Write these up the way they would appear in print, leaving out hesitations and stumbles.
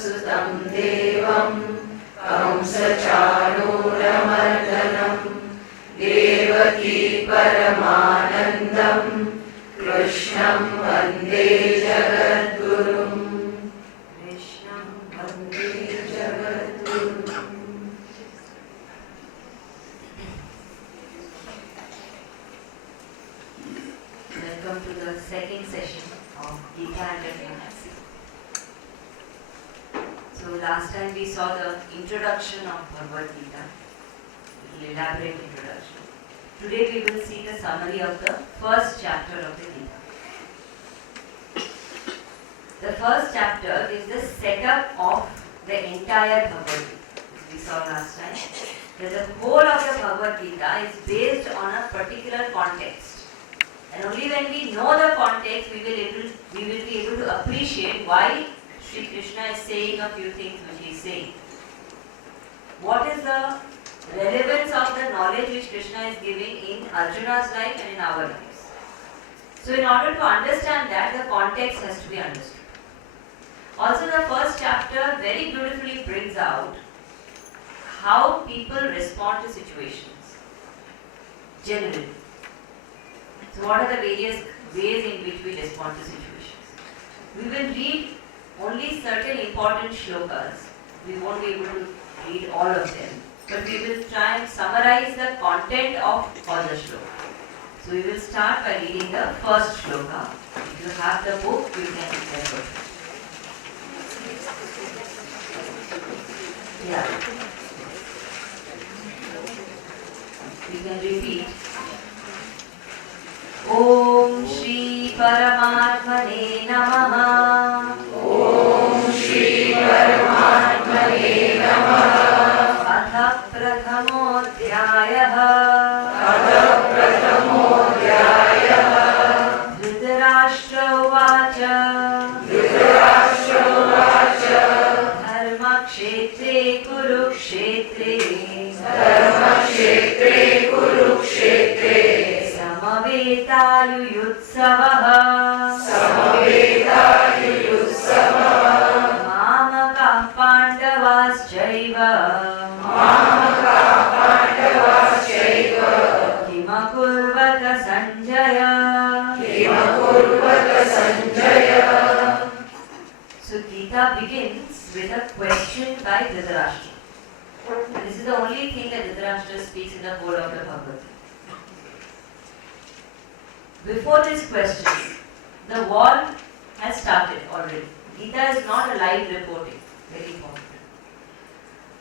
सुतं देवं कंसचाणूरमर्दनं देवकी परमानन्दं कृष्णं वन्दे जगद्गुरुं कृष्णं वन्दे जगद्गुरुम्. Welcome to the second session of Gita and Diplomacy. So last time we saw the introduction of Bhagavad Gita, the elaborate introduction. Today we will see the summary of the first chapter of the Gita. The first chapter is the setup of the entire Bhagavad Gita. As we saw last time, that the whole of the Bhagavad Gita is based on a particular context. And only when we know the context, we will be able to appreciate why Sri Krishna is saying a few things which he is saying. What is the relevance of the knowledge which Krishna is giving in Arjuna's life and in our lives? So in order to understand that, the context has to be understood. Also, the first chapter very beautifully brings out how people respond to situations generally. So what are the various ways in which we respond to situations? We will read only certain important shlokas. We won't be able to read all of them. But we will try and summarize the content of all the shlokas. So we will start by reading the first shloka. If you have the book, you can refer to it. Yeah. We can repeat. Om Shri Paramatmane Namaha. Om Shri Paramatmane Namaha. Atha Prathamodhyayah. Atha Prathamodhyayah. Dhritarashtra Uvacha. Dhritarashtra Uvacha. Dharma Kshetre Kurukshetre. Dharma Kshetre Kurukshetre. Samavetaayuyutsavah. Samavetaayuyutsavah. Mamakah Pandavaschaiva. Mamakah Pandavaschaiva. Kimakurvata Sanjaya. Kimakurvata Sanjaya. So Gita begins with a question by Dhritarashtra. This is the only thing that Dhritarashtra speaks in the whole of the Bhagavad Gita. Before this question, the war has started already. Gita is not a live reporting, very important.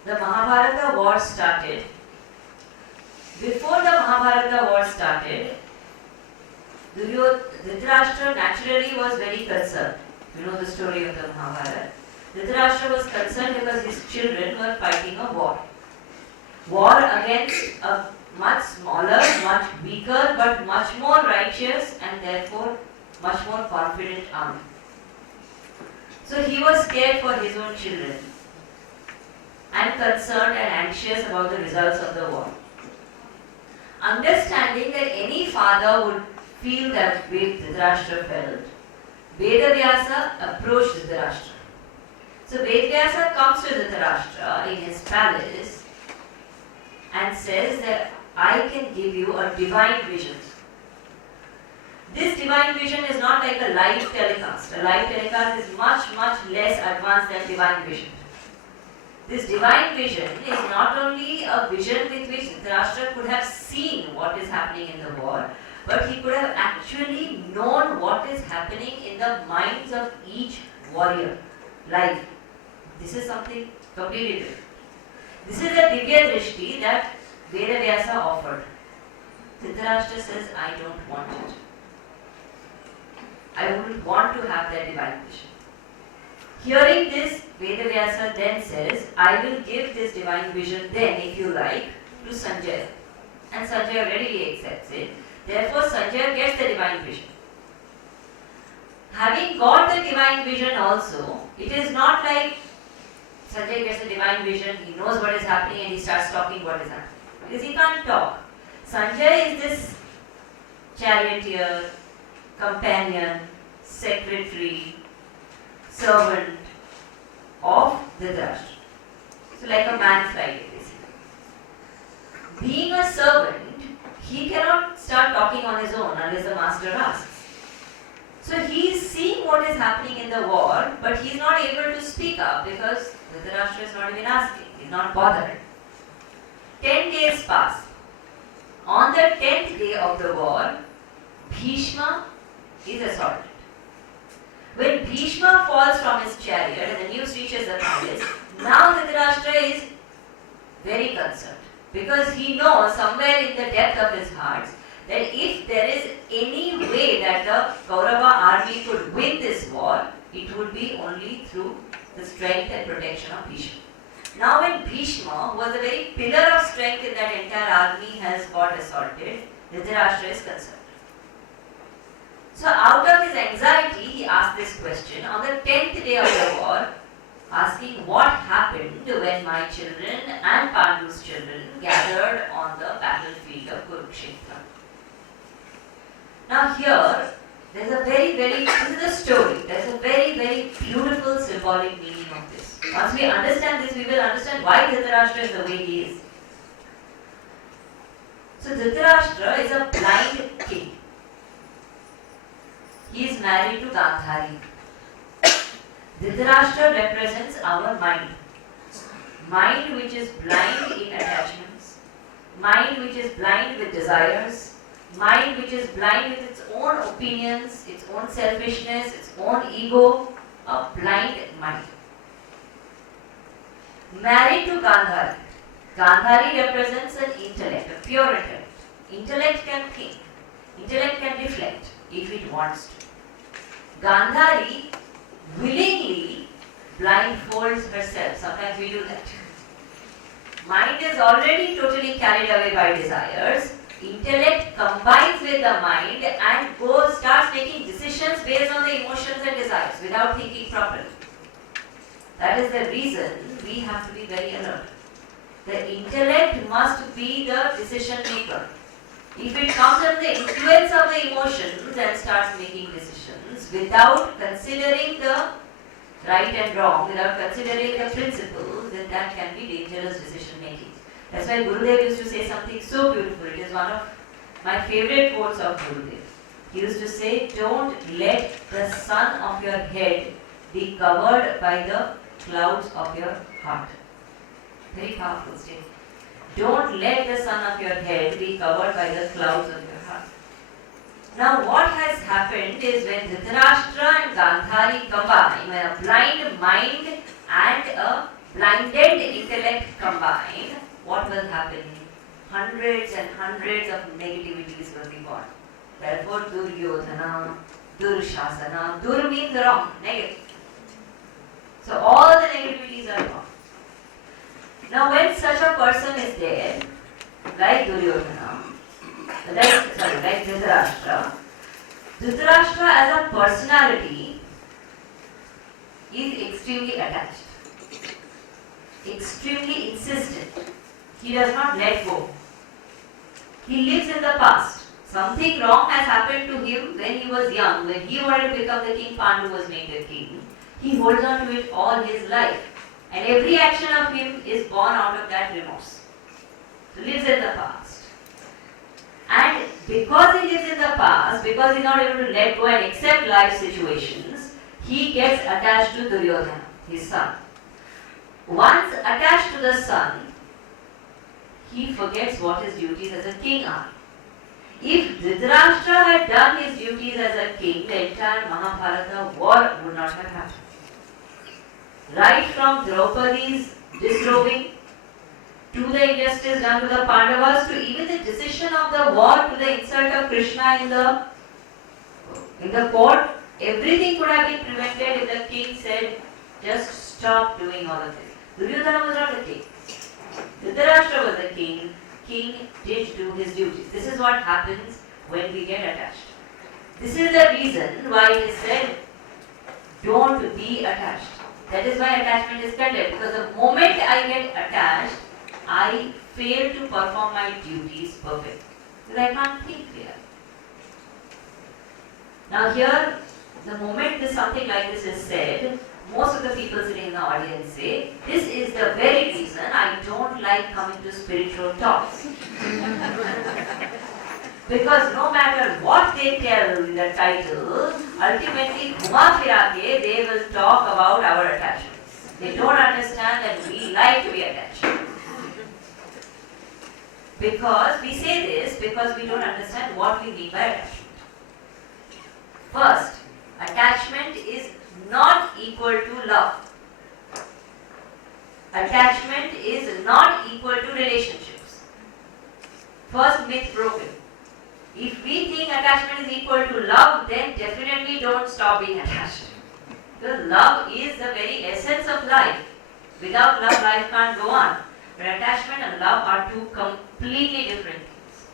The Mahabharata war started. Before the Mahabharata war started, Dhritarashtra naturally was very concerned. You know the story of the Mahabharata. Dhritarashtra was concerned because his children were fighting a war. War against a much smaller, much weaker, but much more righteous and therefore much more confident army. So he was scared for his own children and concerned and anxious about the results of the war. Understanding that any father would feel that way Dhritarashtra felt, Vedavyasa approached Dhritarashtra. So Vedavyasa comes to Dhritarashtra in his palace and says that I can give you a divine vision. This divine vision is not like a live telecast. A live telecast is much, much less advanced than divine vision. This divine vision is not only a vision with which Dhritarashtra could have seen what is happening in the war, but he could have actually known what is happening in the minds of each warrior live. This is something completely different. This is the Divya Drishti that Vedavyasa offered. Dhritarashtra says, I don't want it. I wouldn't want to have that divine vision. Hearing this, Vedavyasa then says, I will give this divine vision then, if you like, to Sanjaya. And Sanjaya readily accepts it. Therefore, Sanjaya gets the divine vision. Having got the divine vision also, it is not like Sanjaya gets the divine vision, he knows what is happening and he starts talking what is happening. Because he can't talk. Sanjaya is this charioteer, companion, secretary, servant, of Dhritarashtra. So like a man Friday basically. Being a servant, he cannot start talking on his own unless the master asks. So he is seeing what is happening in the war, but he is not able to speak up because Dhritarashtra is not even asking, he is not bothered. 10 days pass. On the 10th day of the war, Bhishma is assaulted. When Bhishma falls from his chariot and the news reaches the palace, now Dhritarashtra is very concerned because he knows somewhere in the depth of his heart that if there is any way that the Kaurava army could win this war, it would be only through the strength and protection of Bhishma. Now when Bhishma, who was a very pillar of strength in that entire army, has got assaulted, Dhritarashtra is concerned. So out of his anxiety, he asked this question on the 10th day of the war, asking what happened when my children and Pandu's children gathered on the battlefield of Kurukshetra. Now here, this is a story, there's a very beautiful symbolic meaning of this. Once we understand this, we will understand why Dhritarashtra is the way he is. So Dhritarashtra is a blind king. He is married to Gandhari. Dhritarashtra represents our mind. Mind which is blind in attachments. Mind which is blind with desires. Mind which is blind with its own opinions, its own selfishness, its own ego. A blind mind. Married to Gandhari. Gandhari represents an intellect, a pure intellect. Intellect can think. Intellect can reflect if it wants to. Gandhari willingly blindfolds herself. Sometimes we do that. Mind is already totally carried away by desires. Intellect combines with the mind and starts making decisions based on the emotions and desires without thinking properly. That is the reason we have to be very alert. The intellect must be the decision maker. If it comes under the influence of the emotions and starts making decisions without considering the right and wrong, without considering the principles, then that can be dangerous decision making. That's why Gurudev used to say something so beautiful. It is one of my favorite quotes of Gurudev. He used to say, don't let the sun of your head be covered by the clouds of your heart. Very powerful statement. Don't let the sun of your head be covered by the clouds of your heart. Now what has happened is when Dhritarashtra and Gandhari combine, when a blind mind and a blinded intellect combine, what will happen? Hundreds and hundreds of negativities will be born. Therefore, Duryodhana, Durshasana, Dur means wrong, negative. So all the negativities are gone. Now when such a person is there, like Duryodhana, like Dhritarashtra, Dhritarashtra as a personality is extremely attached, extremely insistent. He does not let go. He lives in the past. Something wrong has happened to him when he was young. When he wanted to become the king, Pandu was made the king. He holds on to it all his life. And every action of him is born out of that remorse. So he lives in the past. And because he lives in the past, because he is not able to let go and accept life situations, he gets attached to Duryodhana, his son. Once attached to the son, he forgets what his duties as a king are. If Dhritarashtra had done his duties as a king, the entire Mahabharata war would not have happened. Right from Draupadi's disrobing, to the injustice done to the Pandavas, to even the decision of the war, to the insult of Krishna in the court, everything could have been prevented if the king said, just stop doing all of this. Duryodhana was not the king. Dhritarashtra was the king. King did do his duties. This is what happens when we get attached. This is the reason why it is said, don't be attached. That is why attachment is condemned. Because the moment I get attached, I fail to perform my duties perfectly. Because I can't think clearly. Now here, the moment something like this is said, most of the people sitting in the audience say, this is the very reason I don't like coming to spiritual talks. Because no matter what they tell in the title, ultimately, Ghuma Phira ke, they will talk about our attachments. They don't understand that we like to be attached. Because we say this because we don't understand what we mean by attachment. First, attachment is not equal to love. Attachment is not equal to relationships. First myth broken. If we think attachment is equal to love, then definitely don't stop being attached. Because love is the very essence of life. Without love, life can't go on. But attachment and love are two completely different things.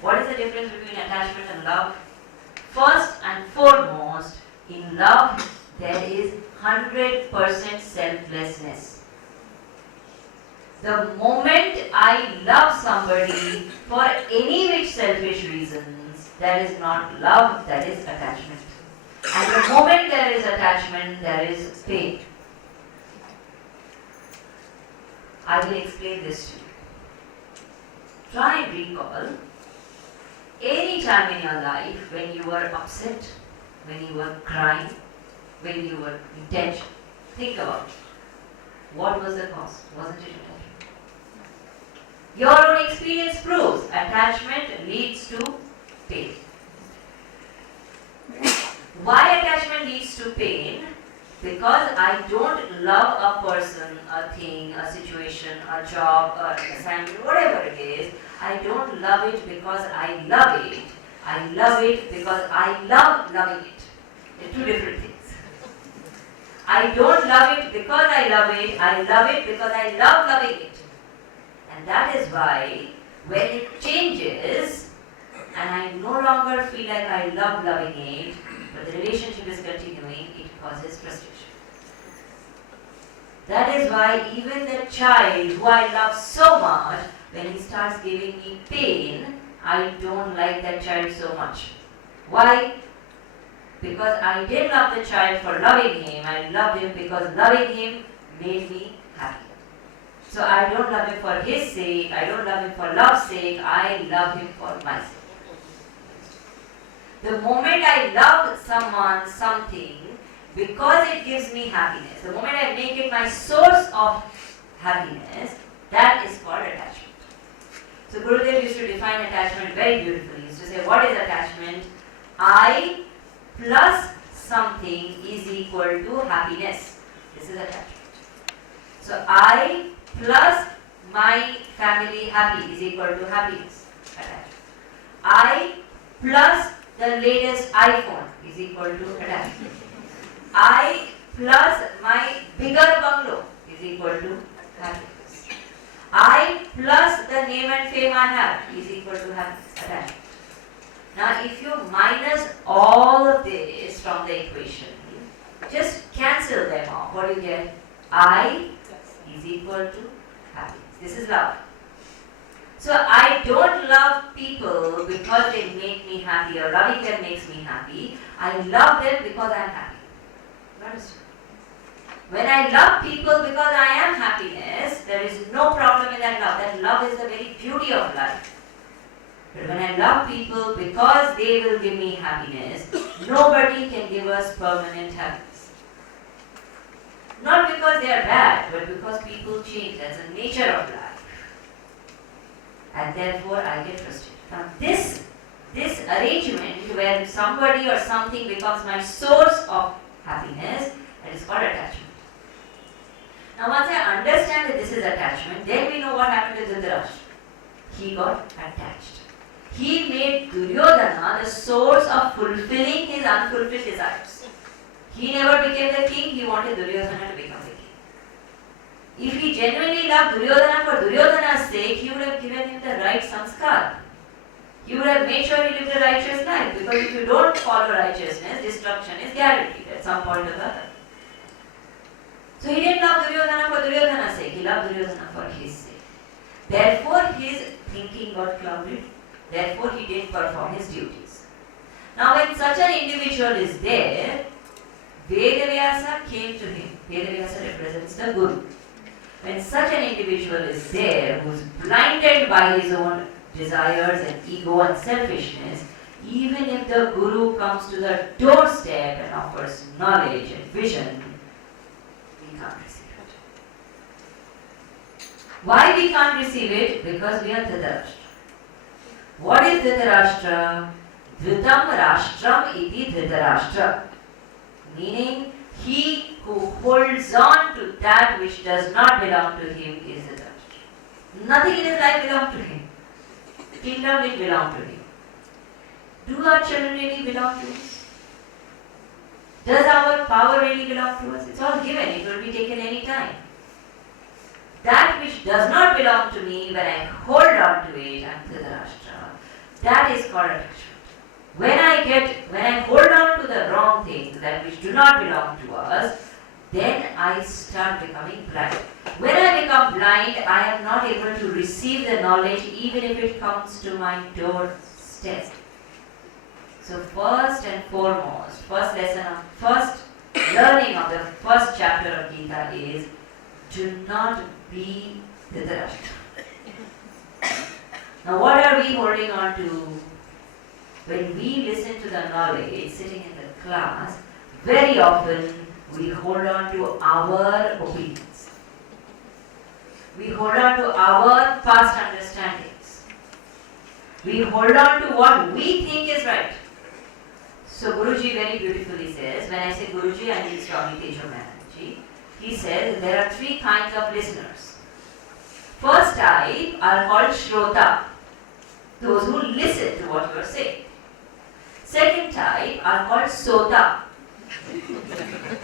What is the difference between attachment and love? First and foremost, in love, there is 100% selflessness. The moment I love somebody for any which selfish reasons, that is not love, that is attachment. And the moment there is attachment, there is pain. I will explain this to you. Try and recall any time in your life when you were upset, when you were crying, when you were in tension. Think about it. What was the cause? Wasn't it attachment? Your own experience proves attachment leads to pain. Why attachment leads to pain? Because I don't love a person, a thing, a situation, a job, an assignment, whatever it is. I don't love it because I love it. I love it because I love loving it. They're two different things. I don't love it because I love it. I love it because I love loving it. And that is why when it changes and I no longer feel like I love loving it, but the relationship is continuing, it causes frustration. That is why even the child who I love so much, when he starts giving me pain, I don't like that child so much. Why? Because I didn't love the child for loving him, I loved him because loving him made me happy. So I don't love him for his sake, I don't love him for love's sake, I love him for my sake. The moment I love someone, something, because it gives me happiness, the moment I make it my source of happiness, that is called attachment. So Gurudev used to define attachment very beautifully. He used to say, what is attachment? I plus something is equal to happiness. This is attachment. So I plus my family happy is equal to happiness. Attachment. I plus the latest iPhone is equal to attachment. I plus my bigger bungalow is equal to happiness. I plus the name and fame I have is equal to happiness. Attachment. Now if you minus all of this from the equation, just cancel them off. What do you get? I is equal to happiness. This is love. So I don't love people because they make me happy or loving them makes me happy. I love them because I am happy. You understand? When I love people because I am happiness, there is no problem in that love. That love is the very beauty of life. But when I love people because they will give me happiness, nobody can give us permanent happiness. Not because they are bad, but because people change. That's the nature of life. And therefore I get frustrated. Now this arrangement where somebody or something becomes my source of happiness, that is called attachment. Now once I understand that this is attachment, then we know what happened to Dhritarashtra. He got attached. He made Duryodhana the source of fulfilling his unfulfilled desires. He never became the king, he wanted Duryodhana to become the king. If he genuinely loved Duryodhana for Duryodhana's sake, he would have given him the right samskar. He would have made sure he lived a righteous life, because if you don't follow righteousness, destruction is guaranteed at some point or the other. So he didn't love Duryodhana for Duryodhana's sake, he loved Duryodhana for his sake. Therefore his thinking got clouded, therefore he didn't perform his duties. Now when such an individual is there, Vedavyasa came to him. Vedavyasa represents the Guru. When such an individual is there who is blinded by his own desires and ego and selfishness, even if the Guru comes to the doorstep and offers knowledge and vision, we can't receive it. Why we can't receive it? Because we are Dhritarashtra. What is Dhritarashtra? Dhritam Rashtram iti Dhritarashtra. Meaning, he who holds on to that which does not belong to him is Dhritarashtra. Nothing in his life belongs to him. Kingdom will belong to him. Do our children really belong to us? Does our power really belong to us? It's all given. It will be taken any time. That which does not belong to me, when I hold on to it, I'm Dhritarashtra. That is called attachment. When I hold on to the wrong things, that which do not belong to us, then I start becoming blind. When I become blind, I am not able to receive the knowledge even if it comes to my doorstep. So first and foremost, first learning of the first chapter of Gita is, do not be Dhritarashtra. Now what are we holding on to? When we listen to the knowledge sitting in the class, very often we hold on to our opinions. We hold on to our past understandings. We hold on to what we think is right. So Guruji very beautifully says, when I say Guruji, I mean Swami Tejomananji, he says there are three kinds of listeners. First type are called Shrota, those who listen to what you are saying. Second type are called Sota,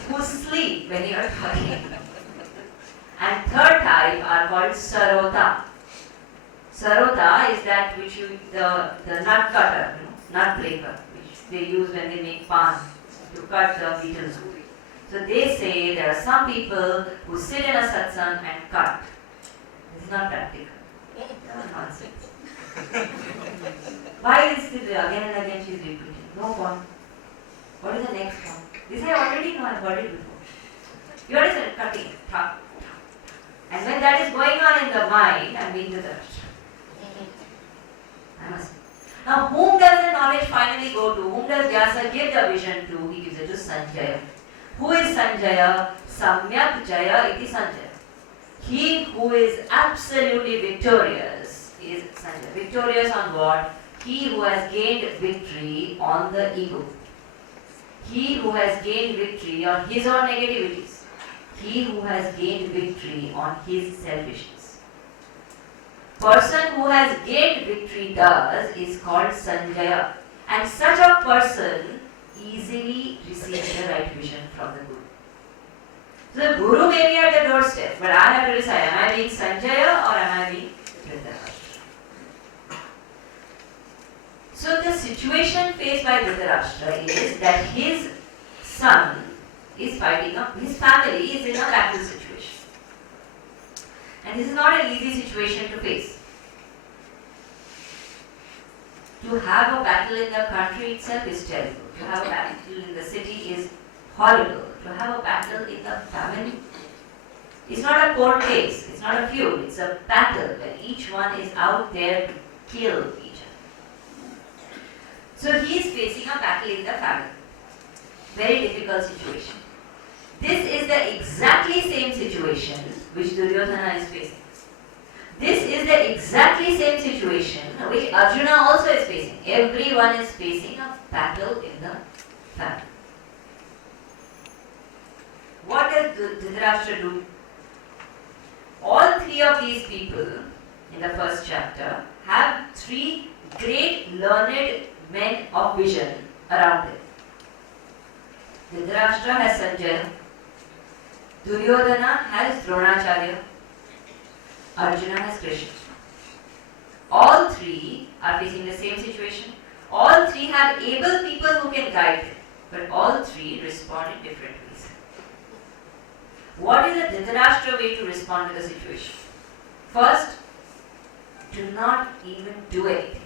who sleep when you are talking. And third type are called Sarota. Sarota is that which the nut cutter, nut breaker, which they use when they make pan to cut the beetles. So they say there are some people who sit in a satsang and cut. This is not practical. Nonsense. Why is it again and again she is repeating? No point. What is the next one? This I already know, I have heard it before. You are cutting. And when that is going on in the mind, I am being Dhritarashtra. I must. Now, whom does the knowledge finally go to? Whom does Vyasa give the vision to? He gives it to Sanjaya. Who is Sanjaya? Samyak Jaya iti Sanjaya. He who is absolutely victorious is Sanjaya. Victorious on what? He who has gained victory on the ego. He who has gained victory on his own negativities. He who has gained victory on his selfishness. Person who has gained victory thus is called Sanjaya. And such a person easily receives the right vision from the Guru. So the Guru may be at the doorstep, but I have to decide, am I being Sanjaya or am I being Dhritarashtra? So the situation faced by Dhritarashtra is that his son is fighting up, his family is in a battle situation. And this is not an easy situation to face. To have a battle in the country itself is terrible. To have a battle in the city is horrible. To have a battle in the family, it's not a court case, it's not a feud, it's a battle where each one is out there to kill each other. So he is facing a battle in the family. Very difficult situation. This is the exactly same situation which Duryodhana is facing. This is the exactly same situation which Arjuna also is facing. Everyone is facing a battle in the family. What does Dhritarashtra do? All three of these people in the first chapter have three great learned men of vision around them. Dhritarashtra has Sanjaya, Duryodhana has Dronacharya, Arjuna has Krishna. All three are facing the same situation. All three have able people who can guide them, but all three respond in different ways. What is the Dhritarashtra way to respond to the situation? First, do not even do anything.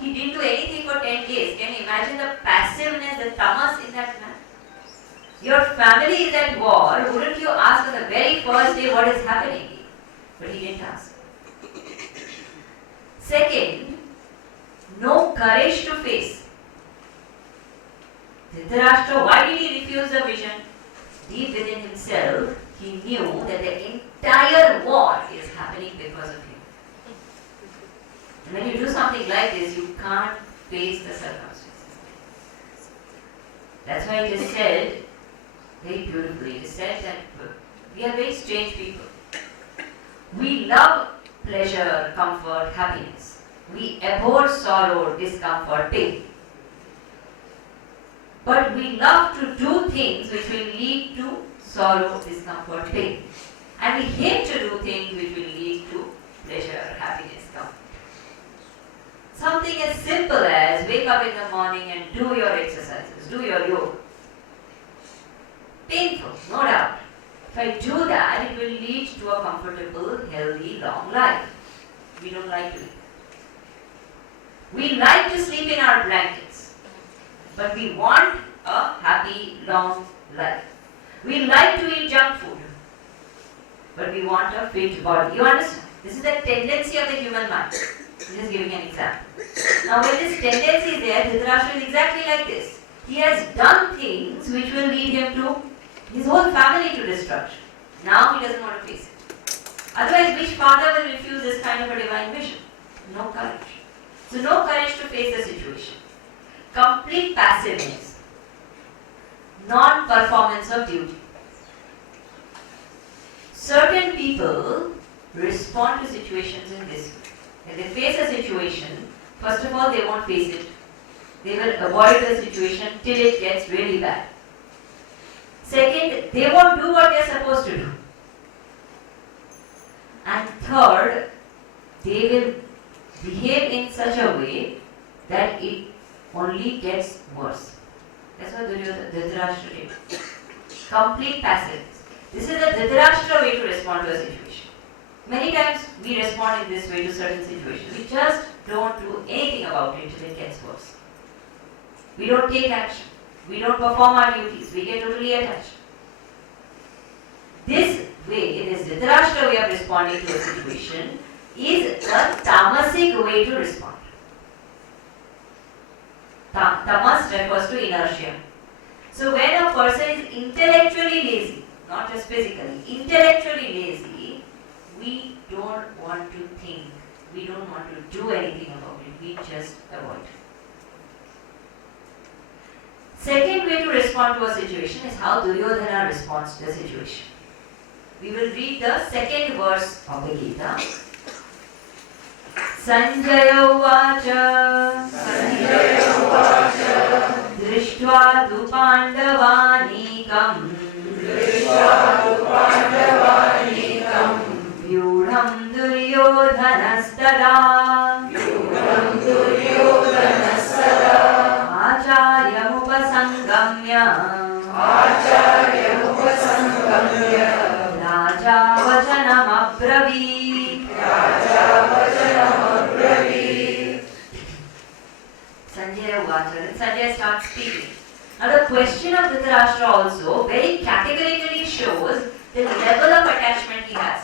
He didn't do anything for 10 days. Can you imagine the passiveness, the tamas in that man? Your family is at war, wouldn't you ask on the very first day what is happening? But he didn't ask. Second, no courage to face. Dhritarashtra, why did he refuse the vision? Deep within himself, he knew that the entire war is happening because of him. And when you do something like this, you can't face the circumstances. That's why it is said, very beautifully, it is said that we are very strange people. We love pleasure, comfort, happiness. We abhor sorrow, discomfort, pain. But we love to do things which will lead to sorrow, discomfort, pain. And we hate to do things which will lead to pleasure, happiness, comfort. Something as simple as wake up in the morning and do your exercises, do your yoga. Painful, no doubt. If I do that, it will lead to a comfortable, healthy, long life. We don't like doing that. We like to sleep in our blankets, but we want a happy, long life. We like to eat junk food, but we want a fit body. You understand? This is the tendency of the human mind. I'm just giving an example. Now when this tendency is there, Dhritarashtra is exactly like this. He has done things which will lead him to his whole family to destruction. Now he doesn't want to face it. Otherwise, which father will refuse this kind of a divine vision? No courage. So no courage to face the situation. Complete passiveness. Non-performance of duty. Certain people respond to situations in this way. When they face a situation, first of all, they won't face it. They will avoid the situation till it gets really bad. Second, they won't do what they are supposed to do. And third, they will behave in such a way that it only gets worse. That's what Dhritarashtra did. Complete passiveness. This is the Dhritarashtra way to respond to a situation. Many times we respond in this way to certain situations. We just don't do anything about it till it gets worse. We don't take action. We don't perform our duties. We get totally attached. This way, this Dhritarashtra way of responding to a situation is a tamasic way to respond. Tamas refers to inertia. So when a person is intellectually lazy, not just physically, intellectually lazy, we don't want to think. We don't want to do anything about it. We just avoid. Second way to respond to a situation is how Duryodhana responds to the situation. We will read the second verse of the Gita. Sanjaya Uvacha Drishtva tu Pandavanikam Vyudham Duryodhanastada Acharyamupasangamya Raja Vachanam Abravit. Sanjaya Uvacha. Sanjaya starts speaking. Now the question of Dhritarashtra also very categorically shows the level of attachment he has.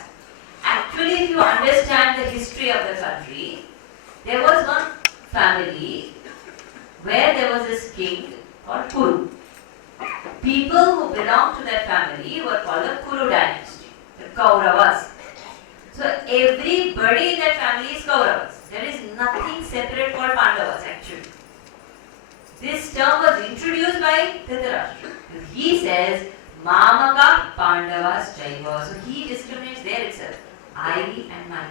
Actually, if you understand the history of the country, there was one family where there was this king called Kuru. People who belonged to that family were called the Kuru dynasty, the Kauravas. So everybody in that family is Kauravas. There is nothing separate called Pandavas actually. This term was introduced by Dhritarashtra. He says, Mamaka Pandavas Chaiva. So he discriminates there itself. I and my.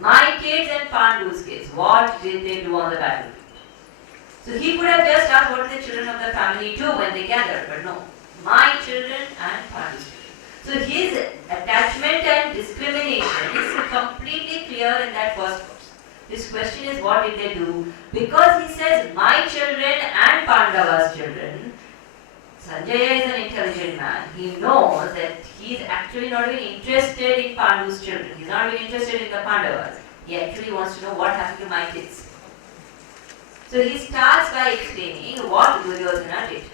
My kids and Pandu's kids. What did they do on the battlefield? So he could have just asked what did the children of the family do when they gathered. But no. My children and Pandu's children. So his attachment and discrimination is completely clear in that first verse. His question is what did they do? Because he says my children and Pandava's children, Sanjaya is an intelligent man. He knows that he is actually not even interested in Pandu's children. He is not even interested in the Pandavas. He actually wants to know what happened to my kids. So he starts by explaining what Duryodhana did.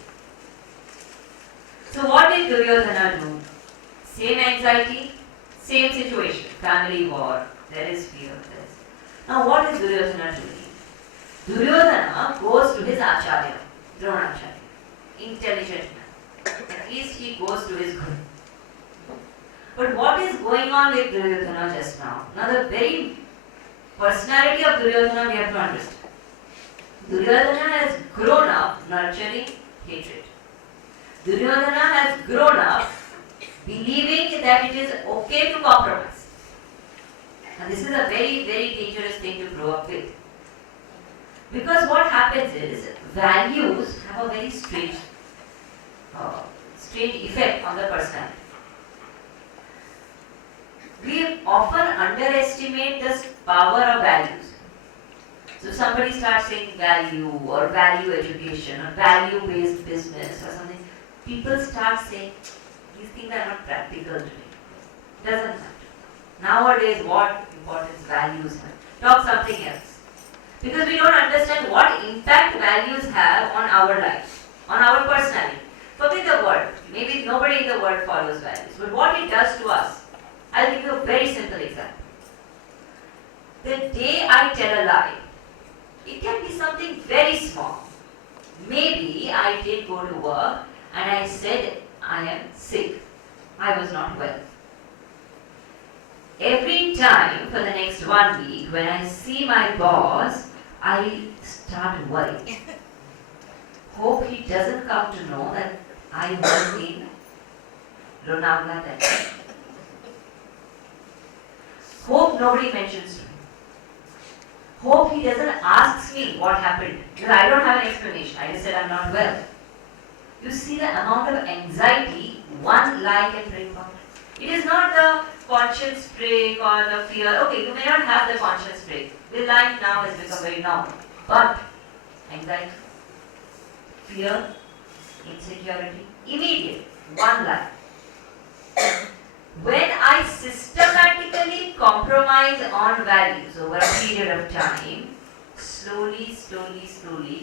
So what did Duryodhana do? Same anxiety, same situation, family war, there is fear. Now what is Duryodhana doing? Duryodhana goes to his Acharya, Dronacharya, intelligent man. At least he goes to his Guru. But what is going on with Duryodhana just now? Now the very personality of Duryodhana we have to understand. Duryodhana has grown up nurturing hatred. Duryodhana has grown up believing that it is okay to compromise. And this is a very, very dangerous thing to grow up with. Because what happens is, values have a very strange effect on the personality. We often underestimate the power of values. So somebody starts saying value or value education or value-based business or something, people start saying, these things are not practical today. Doesn't matter. Nowadays, what importance values have? Talk something else. Because we don't understand what impact values have on our life, on our personality. Forget the world. Maybe nobody in the world follows values. But what it does to us, I'll give you a very simple example. The day I tell a lie, it can be something very small. Maybe I did go to work and I said I am sick. I was not well. Every time for the next 1 week, when I see my boss, I start worrying. Hope he doesn't come to know that I was in Lonavala that day. Hope nobody mentions to me. Hope he doesn't ask me what happened. Because I don't have an explanation. I just said I'm not well. You see the amount of anxiety one lie can bring about. It is not the conscience break or the fear. Okay, you may not have the conscience break. The lying now has become very normal. But anxiety, fear, insecurity, immediate, one lie. When I systematically compromise on values over a period of time, slowly,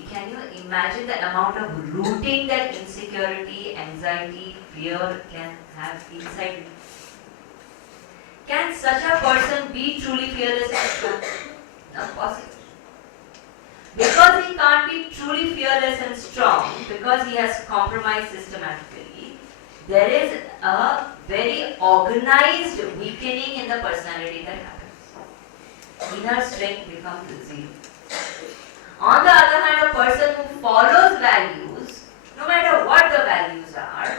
can you imagine the amount of rooting that insecurity, anxiety, fear can have inside me? Can such a person be truly fearless and strong? Not possible. Because he can't be truly fearless and strong, because he has compromised systematically, there is a very organized weakening in the personality that happens. Inner strength becomes zero. On the other hand, a person who follows values, no matter what the values are,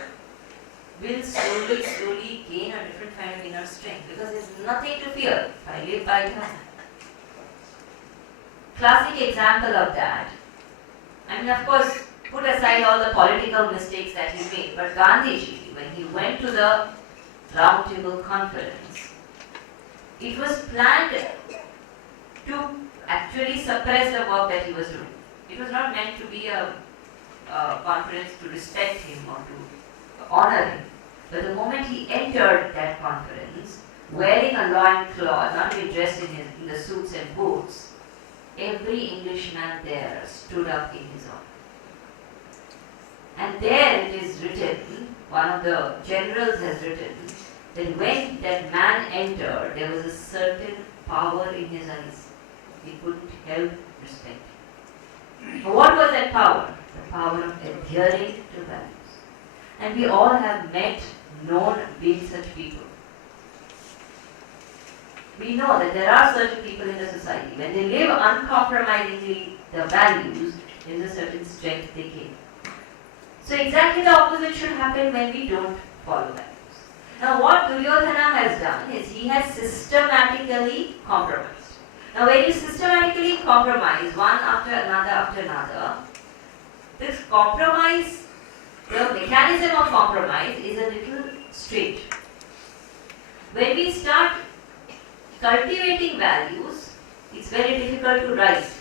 will slowly gain a different kind of inner strength because there is nothing to fear. I live by that. Classic example of that. I mean, of course, put aside all the political mistakes that he made, but Gandhiji, when he went to the Round Table Conference, it was planned to actually suppress the work that he was doing. It was not meant to be a conference to respect him or to honor him. But the moment he entered that conference, wearing a loincloth, not even dressed in the suits and boots, every Englishman there stood up in his honor. And there it is written, one of the generals has written, that when that man entered, there was a certain power in his eyes. He couldn't help respect him. But what was that power? The power of adhering to values. And we all have met, known, been such people. We know that there are certain people in the society, when they live uncompromisingly the values, there is a certain strength they gain. So exactly the opposite should happen when we don't follow values. Now what Duryodhana has done is he has systematically compromised. Now when you systematically compromise one after another, this compromise, the mechanism of compromise is a little strange. When we start cultivating values, it's very difficult to rise.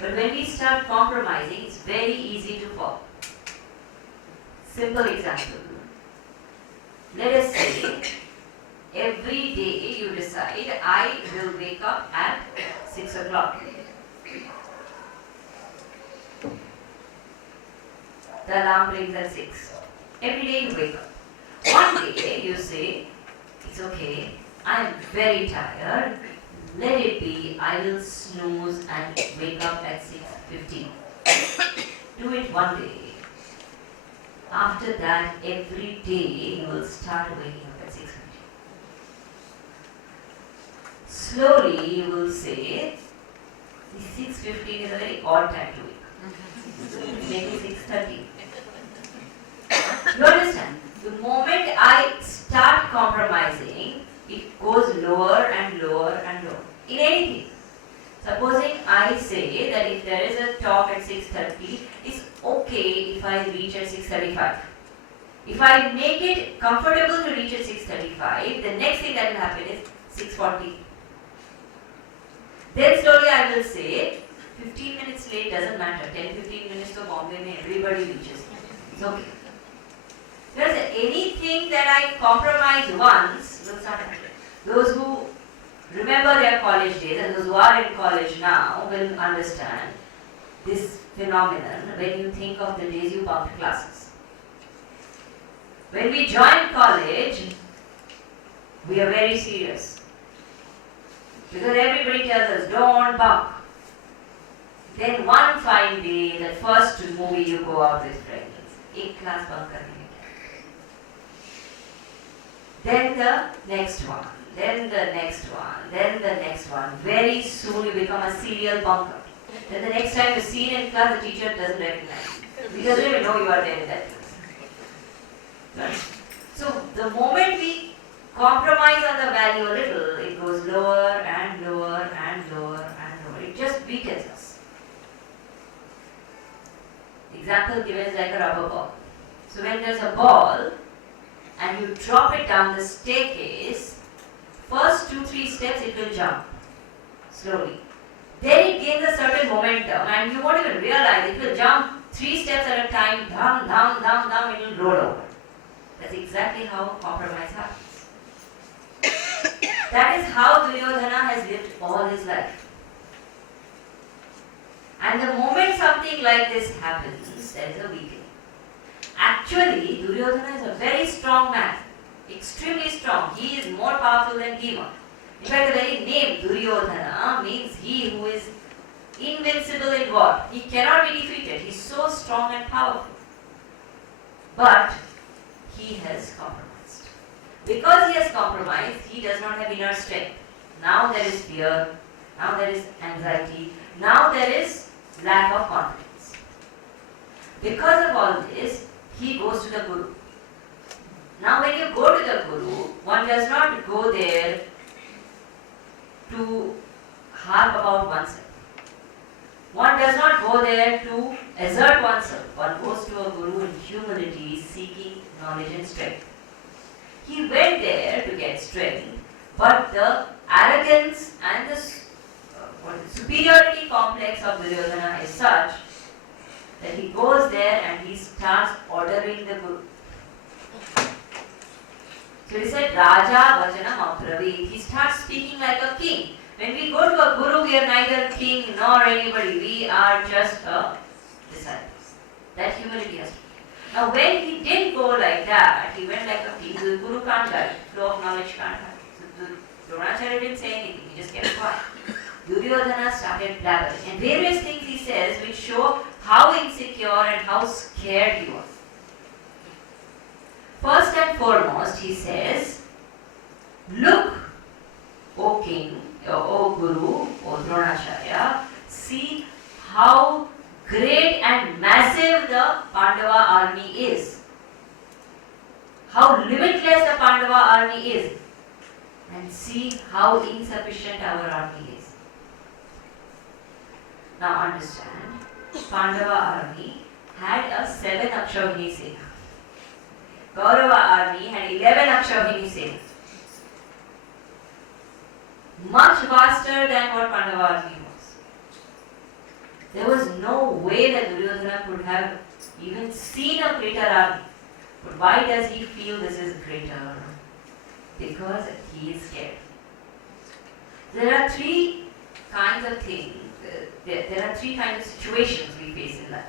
But when we start compromising, it's very easy to fall. Simple example. Let us say, every day you decide, I will wake up at 6 o'clock. the alarm rings at 6. Every day you wake up. One day you say, it's okay, I am very tired, let it be, I will snooze and wake up at 6:15. Do it one day. After that, every day you will start waking up at 6:15. Slowly you will say, 6:15 is a very odd time to wake. Make it 6:30. You understand? The moment I start compromising, it goes lower and lower and lower. In anything. Supposing I say that if there is a talk at 6:30, it's okay if I reach at 6:35. If I make it comfortable to reach at 6:35, the next thing that will happen is 6:40. Then slowly I will say, 15 minutes late doesn't matter. 10-15 minutes to Bombay mein everybody reaches. It's okay. There's anything that I compromise once will start happening. Those who remember their college days and those who are in college now will understand this phenomenon when you think of the days you bunked classes. When we joined college, we are very serious. Because everybody tells us, don't bunk. Then one fine day, the first movie you go out with friends, एक class bunk करने के लिए. Then the next one, then the next one, then the next one. Very soon you become a serial bunker. Then the next time you're seen in class, the teacher doesn't recognize you. He doesn't even know you are there in that class. Right? So the moment we compromise on the value a little, it goes lower and lower and lower and lower. It just weakens us. Example given is like a rubber ball. So when there's a ball and you drop it down the staircase, first 2-3 steps it will jump slowly. Then it gains a certain momentum and you won't even realize it will jump 3 steps at a time, down, down, down, down, it will roll over. That's exactly how compromise happens. That is how Duryodhana has lived all his life. And the moment something like this happens, there is a weakening. Actually, Duryodhana is a very strong man, extremely strong. He is more powerful than Bhima. In fact, the very name Duryodhana means he who is invincible in war. He cannot be defeated. He is so strong and powerful. But he has compromised. Because he has compromised, he does not have inner strength. Now there is fear, now there is anxiety, now there is lack of confidence. Because of all this, he goes to the Guru. Now when you go to the Guru, one does not go there to harp about oneself. One does not go there to assert oneself. One goes to a Guru in humility, seeking knowledge and strength. He went there to get strength, but the arrogance and the superiority complex of Duryodhana is such that he goes there and he starts ordering the Guru. So he said, Raja Vajanam Apravit. He starts speaking like a king. When we go to a Guru, we are neither king nor anybody. We are just a disciple. That humility has to be. Now when he didn't go like that, he went like a king. The Guru can't guide. Flow of knowledge can't happen. So Dronacharya didn't say anything. He just kept quiet. Duryodhana started blabbering. And various things he says which show how insecure and how scared he was. First and foremost, he says, look, O king, O Guru, O Dronacharya, see how great and massive the Pandava army is. How limitless the Pandava army is. And see how insufficient our army is. Now understand, Pandava army had a 7 Akshavini Sena. Kaurava army had 11 Akshavini Sena. Much vaster than what Pandava army was. There was no way that Duryodhana could have even seen a greater army. But why does he feel this is greater? Because he is scared. There are 3 kinds of things. There are 3 kinds of situations we face in life.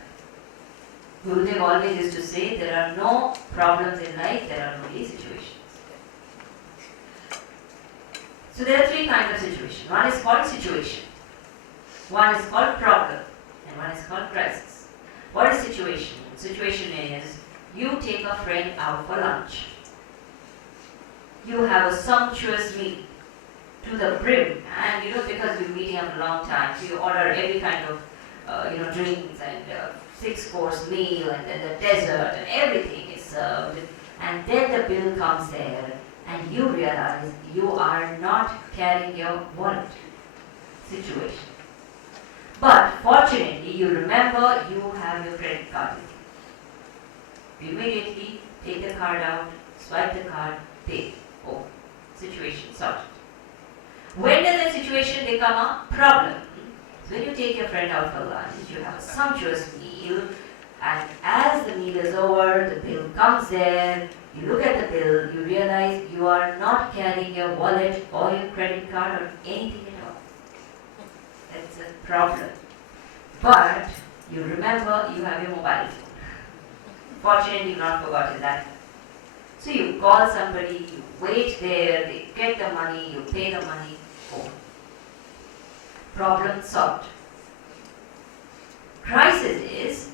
Gurudev always used to say, there are no problems in life, there are only situations. So there are three kinds of situation. One is called situation, one is called problem, and one is called crisis. What is situation? Situation is, you take a friend out for lunch. You have a sumptuous meal to the brim, and because you're meeting up a long time, so you order every kind of drinks and 6-course meal and then the dessert and everything is served, and then the bill comes there and you realize you are not carrying your wallet. Situation. But fortunately you remember you have your credit card with you. You immediately take the card out, swipe the card, pay. Oh, situation sorted. When does the situation become a problem? So when you take your friend out for lunch, you have a sumptuous meal, and as the meal is over, the bill comes there, you look at the bill, you realize you are not carrying your wallet or your credit card or anything at all. That's a problem. But you remember you have your mobile phone. Fortunately, you've not forgotten that. So you call somebody, you wait there, they get the money, you pay the money, home. Problem solved. Crisis is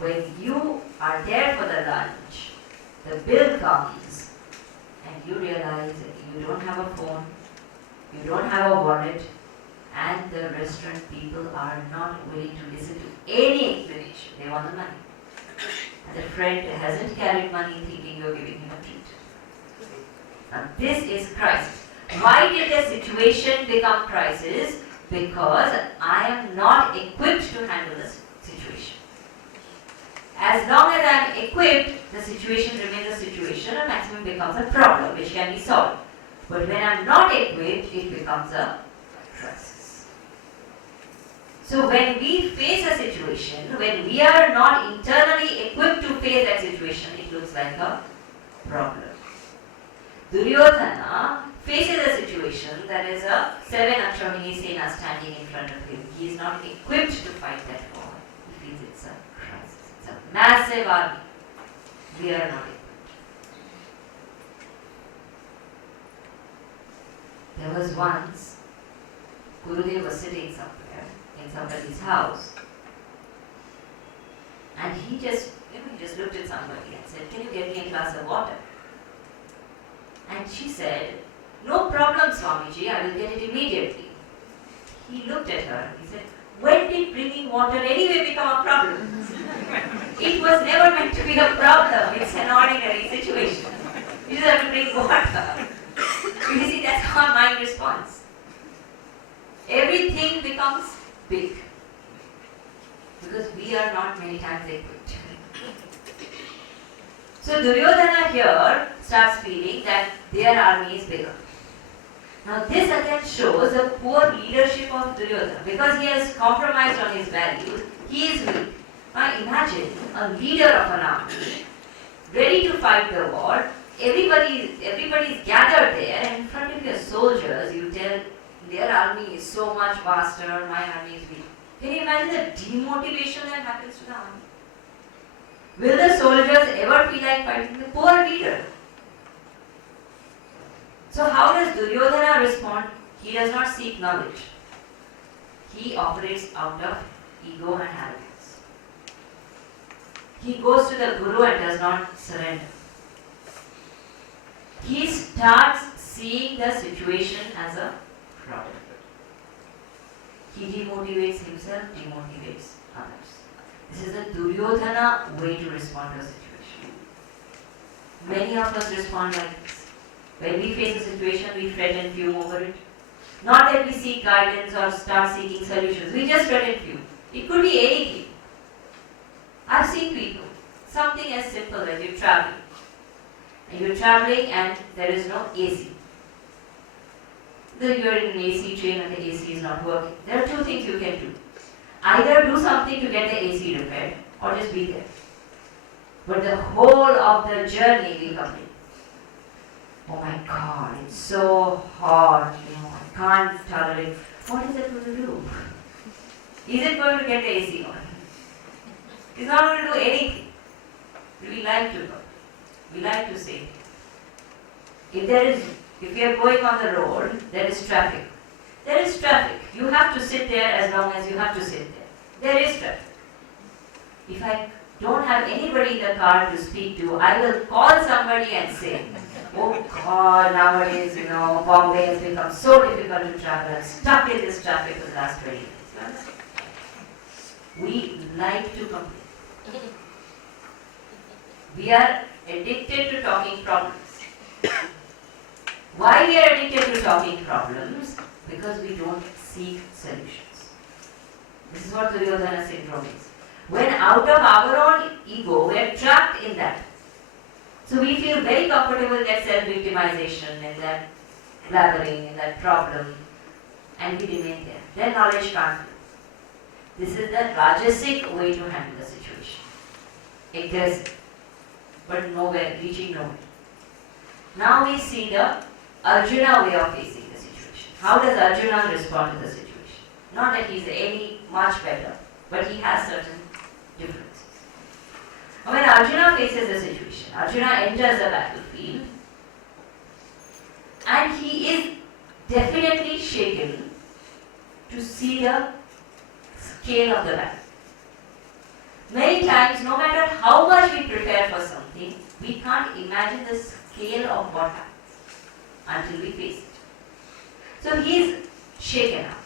when you are there for the lunch, the bill comes, and you realize that you don't have a phone, you don't have a wallet, and the restaurant people are not willing to listen to any explanation. They want the money. And the friend hasn't carried money thinking you're giving him a treat. Now this is crisis. Why did the situation become crisis? Because I am not equipped to handle this situation. As long as I am equipped, the situation remains a situation and maximum becomes a problem which can be solved. But when I am not equipped, it becomes a crisis. So when we face a situation, when we are not internally equipped to face that situation, it looks like a problem. Duryodhana faces a situation that is a 7 Akshauhini Sena standing in front of him. He is not equipped to fight that war. He feels it's a crisis. It's a massive army. We are not equipped. There was once, Gurudev was sitting somewhere in somebody's house, and he just looked at somebody and said, "Can you get me a glass of water?" And she said, "No problem, Swamiji, I will get it immediately." He looked at her. He said, "When did bringing water anyway become a problem? It was never meant to be a problem. It's an ordinary situation. You just have to bring water." You see, that's how our mind responds. Everything becomes big because we are not many times equipped. So Duryodhana here starts feeling that their army is bigger. Now this again shows the poor leadership of Duryodhana. Because he has compromised on his values, he is weak. Now imagine a leader of an army, ready to fight the war. Everybody is gathered there, and in front of your soldiers, you tell their army is so much faster, my army is weak. Can you imagine the demotivation that happens to the army? Will the soldiers ever feel like fighting the poor leader? So how does Duryodhana respond? He does not seek knowledge. He operates out of ego and arrogance. He goes to the Guru and does not surrender. He starts seeing the situation as a problem. He demotivates himself, demotivates others. This is the Duryodhana way to respond to a situation. Many of us respond like this. When we face a situation, we fret and fume over it. Not that we seek guidance or start seeking solutions. We just fret and fume. It could be anything. I've seen people, something as simple as you're traveling. And you're traveling and there is no AC. You're in an AC train and the AC is not working. There are two things you can do. Either do something to get the AC repaired or just be there. But the whole of the journey will complain. Oh my God, it's so hot, I can't tolerate. What is it going to do? Is it going to get the AC on? It's not going to do anything. We like to go. We like to say. If you are going on the road, there is traffic. There is traffic. You have to sit there as long as you have to sit there. There is traffic. If I don't have anybody in the car to speak to, I will call somebody and say, oh God, nowadays, Bombay has become so difficult to travel. I'm stuck in this traffic for the last 20 minutes. We like to complain. We are addicted to talking problems. Why we are addicted to talking problems? Because we don't seek solutions. This is what Duryodhana syndrome is. When out of our own ego, we are trapped in that. So we feel very comfortable in that self-victimization, in that blabbering, in that problem, and we remain there. Then knowledge can't flow. This is the Rajasic way to handle the situation. Aggressive, but reaching nowhere. Now we see the Arjuna way of facing the situation. How does Arjuna respond to the situation? Not that he is any much better, but he has certain differences. When Arjuna faces the situation, Arjuna enters the battlefield and he is definitely shaken to see the scale of the battle. Many times, no matter how much we prepare for something, we can't imagine the scale of what happens until we face it. So he is shaken up.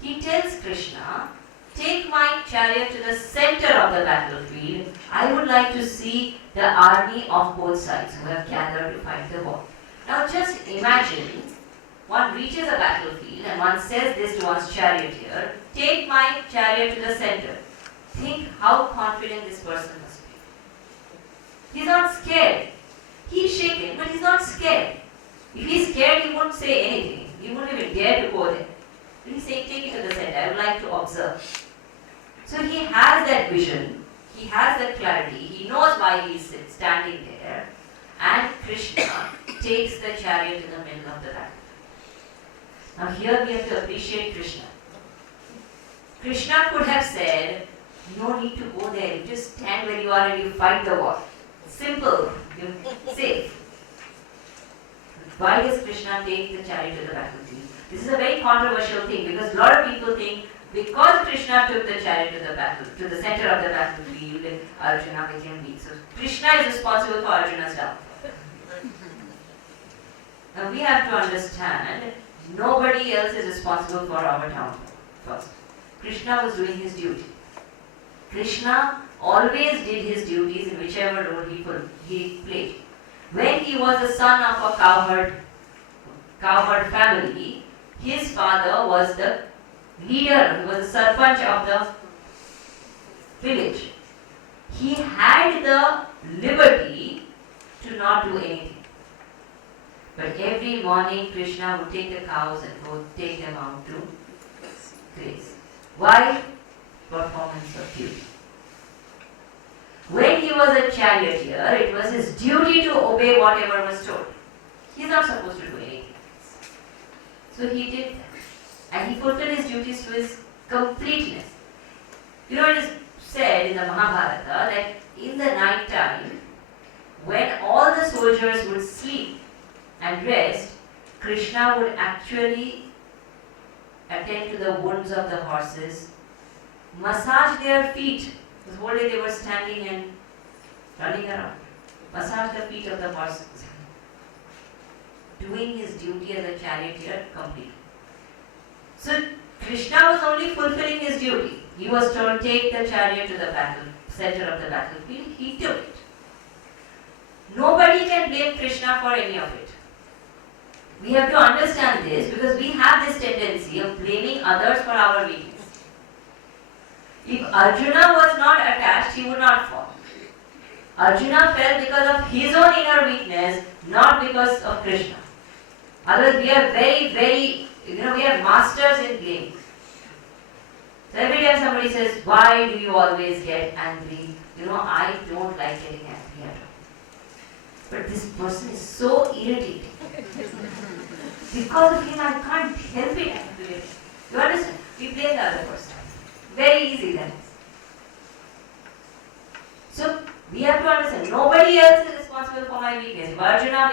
He tells Krishna, take my chariot to the center of the battlefield. I would like to see the army of both sides who have gathered to fight the war. Now just imagine, one reaches a battlefield and one says this to one's charioteer, take my chariot to the center. Think how confident this person must be. He's not scared. He's shaken, but he's not scared. If he's scared, he won't say anything. He won't even dare to go there. He's saying, take it to the center. I would like to observe. So he has that vision. He has that clarity. He knows why he is standing there. And Krishna takes the chariot in the middle of the battle. Now here we have to appreciate Krishna. Krishna could have said, no need to go there. You just stand where you are and you fight the war. Simple. You're safe. Why does Krishna take the chariot to the battlefield? This is a very controversial thing because a lot of people think because Krishna took the chariot to the center of the battlefield, Arjuna became weak. So Krishna is responsible for Arjuna's downfall. Now we have to understand nobody else is responsible for our downfall. First, Krishna was doing his duty. Krishna always did his duties in whichever role he played. When he was the son of a cowherd family, his father was the leader, he was the sarpanch of the village. He had the liberty to not do anything. But every morning Krishna would take the cows and go take them out to graze. Why? Performance of duty. When he was a charioteer, it was his duty to obey whatever was told. He is not supposed to do anything. So he did that. And he fulfilled his duties to his completeness. It is said in the Mahabharata that in the night time, when all the soldiers would sleep and rest, Krishna would actually attend to the wounds of the horses, massage their feet. The whole day they were standing and running around. Massage the feet of the horses. Doing his duty as a charioteer completely. So Krishna was only fulfilling his duty. He was told, take the chariot to the center of the battlefield. He took it. Nobody can blame Krishna for any of it. We have to understand this because we have this tendency of blaming others for our weakness. If Arjuna was not attached, he would not fall. Arjuna fell because of his own inner weakness, not because of Krishna. Otherwise, we are very, we are masters in blaming. So every time somebody says, why do you always get angry? I don't like getting angry at all. But this person is so irritating. Because of him, I can't help it. You understand? We blame the other person. Very easy that is. So we have to understand, no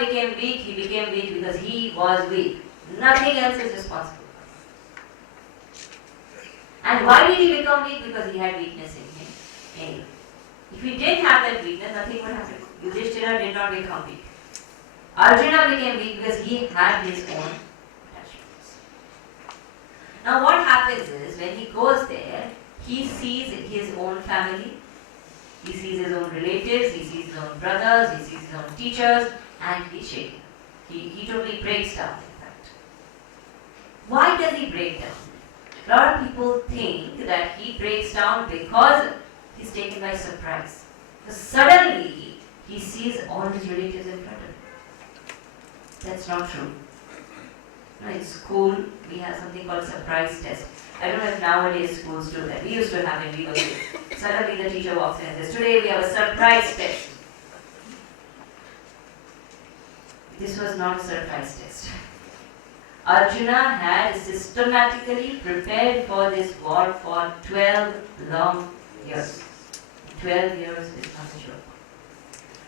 became weak, he became weak because he was weak. Nothing else is responsible. And why did he become weak? Because he had weakness in him. Anyway, if he didn't have that weakness, nothing would happen. Yudhishthira did not become weak. Arjuna became weak because he had his own attachments. Now what happens is, when he goes there, he sees his own family, he sees his own relatives, he sees his own brothers, he sees his own teachers, and he's shaken. He totally breaks down, in fact. Why does he break down? A lot of people think that he breaks down because he's taken by surprise. So suddenly, he sees all his relatives in front of him. That's not true. In school, we have something called surprise test. I don't know if nowadays schools do that. We used to have it, we were kids. Suddenly the teacher walks in and says, today we have a surprise test. This was not a surprise test. Arjuna had systematically prepared for this war for 12 long years. 12 years is not a joke.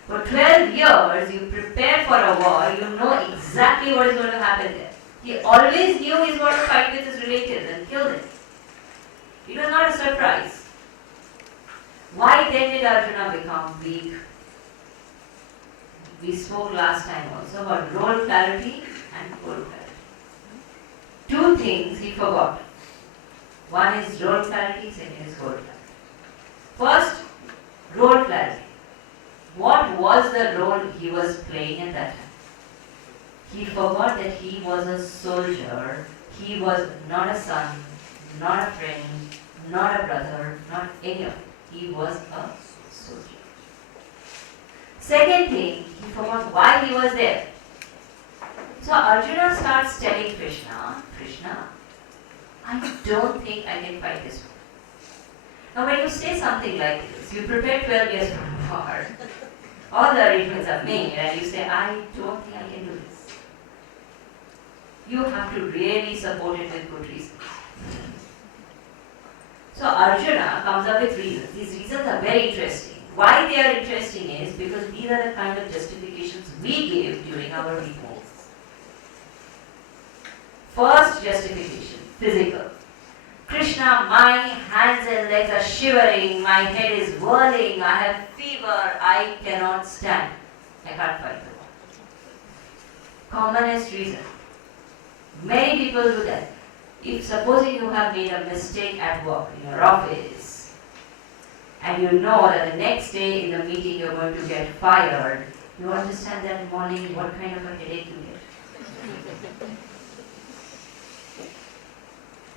For 12 years, you prepare for a war, you know exactly what is going to happen there. He always knew he was going to fight with his relatives and kill them. It was not a surprise. Why then did Arjuna become weak? We spoke last time also about role clarity and goal clarity. Two things he forgot. One is role clarity, second is goal clarity. First, role clarity. What was the role he was playing at that time? He forgot that he was a soldier. He was not a son, not a friend, not a brother, not any of it. He was a soldier. Second thing, he forgot why he was there. So Arjuna starts telling Krishna, Krishna, I don't think I can fight this war. Now when you say something like this, you prepare 12 years for war. All the arrangements are made and you say, I don't think I can do this. You have to really support it with good reasons. So Arjuna comes up with reasons. These reasons are very interesting. Why they are interesting is because these are the kind of justifications we give during our weekends. First justification, physical. Krishna, my hands and legs are shivering, my head is whirling, I have fever, I cannot stand. I can't fight the war. Commonest reason. Many people do that. If supposing you have made a mistake at work, in your office, and you know that the next day in the meeting you're going to get fired, you understand that morning what kind of a headache you get.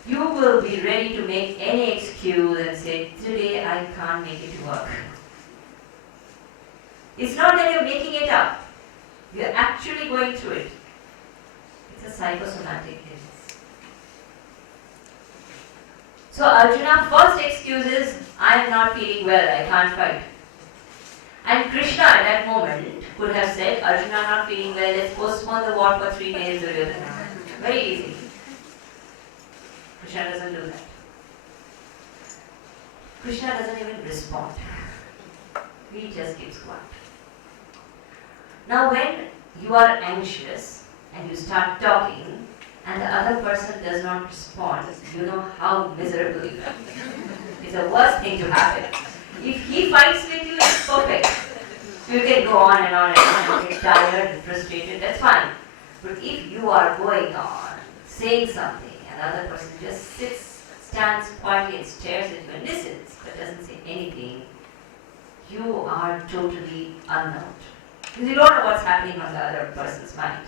You will be ready to make any excuse and say, today I can't make it to work. It's not that you're making it up. You're actually going through it. It's a psychosomatic illness. So Arjuna first excuse is, I am not feeling well, I can't fight. And Krishna at that moment could have said, Arjuna not feeling well, let's postpone the war for 3 days. Very easy. Krishna doesn't do that. Krishna doesn't even respond. He just keeps quiet. Now when you are anxious and you start talking and the other person does not respond, you know how miserable you are. It's the worst thing to happen. If he fights with you, it's perfect. You can go on and on and on and get tired and frustrated, that's fine. But if you are going on, saying something, and the other person just stands quietly and stares at you and listens, but doesn't say anything, you are totally unknown. Because you don't know what's happening on the other person's mind.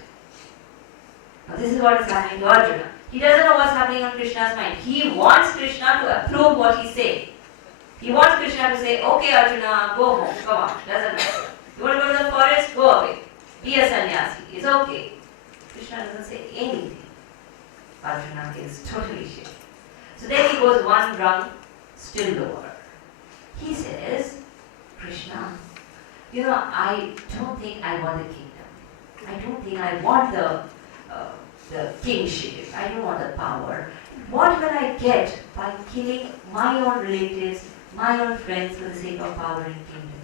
Now this is what is happening to Arjuna. He doesn't know what's happening on Krishna's mind. He wants Krishna to approve what he's saying. He wants Krishna to say, okay Arjuna, go home, come on, doesn't matter. You want to go to the forest, go away. Be a sannyasi, it's okay. Krishna doesn't say anything. Arjuna is totally shaken. So then he goes one rung still lower. He says, Krishna, I don't think I want the kingdom. I don't think I want the kingship. I don't want the power. What will I get by killing my own relatives, my own friends for the sake of power and kingdom?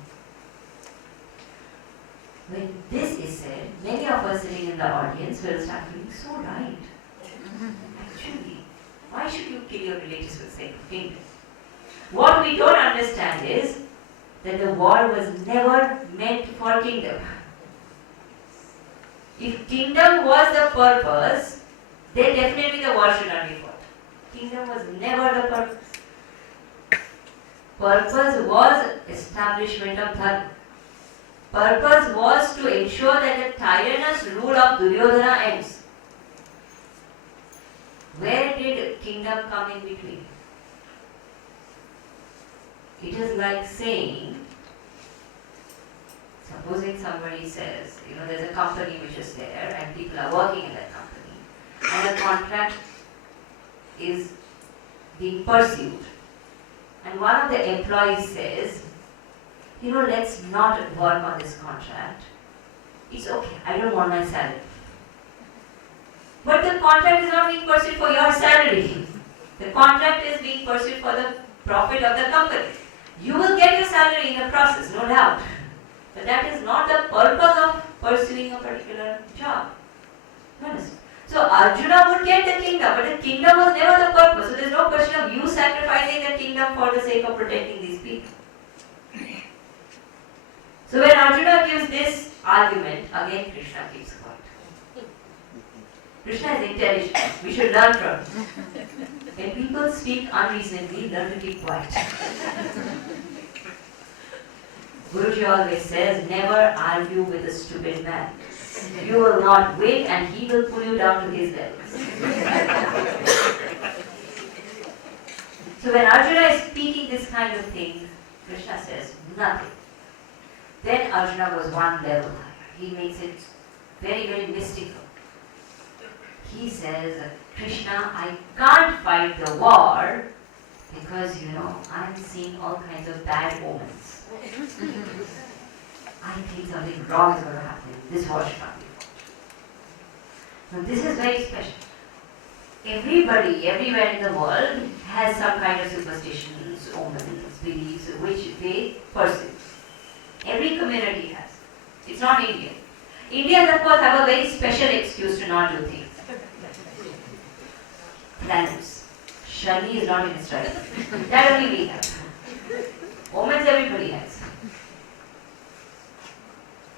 When this is said, many of us sitting in the audience will start feeling so right. Actually, why should you kill your relatives for the sake of kingdom? What we don't understand is that the war was never meant for kingdom. If kingdom was the purpose, then definitely the war should not be fought. Kingdom was never the purpose. Purpose was establishment of dharma. Purpose was to ensure that the tyrannous rule of Duryodhana ends. Where did kingdom come in between? It is like saying, supposing somebody says, there's a company which is there and people are working in that company and the contract is being pursued. And one of the employees says, let's not work on this contract. It's okay, I don't want my salary. But the contract is not being pursued for your salary. The contract is being pursued for the profit of the company. You will get your salary in the process, no doubt. But that is not the purpose of pursuing a particular job. So Arjuna would get the kingdom, but the kingdom was never the purpose. So there is no question of you sacrificing the kingdom for the sake of protecting these people. So when Arjuna gives this argument, again Krishna keeps quiet. Krishna is intelligent. We should learn from him. When people speak unreasonably, learn to keep quiet. Guruji always says, never argue with a stupid man. You will not win and he will pull you down to his levels. So when Arjuna is speaking this kind of thing, Krishna says nothing. Then Arjuna goes one level higher. He makes it very, very mystical. He says, Krishna, I can't fight the war because, I'm seeing all kinds of bad omens. I think something wrong is going to happen. This war should not be fought. Now this is very special. Everybody, everywhere in the world has some kind of superstitions, omens, beliefs, which they pursue. Every community has. It's not Indian. Indians, of course, have a very special excuse to not do things. Planets. Shani is not in his right. That only we have. Omens everybody has.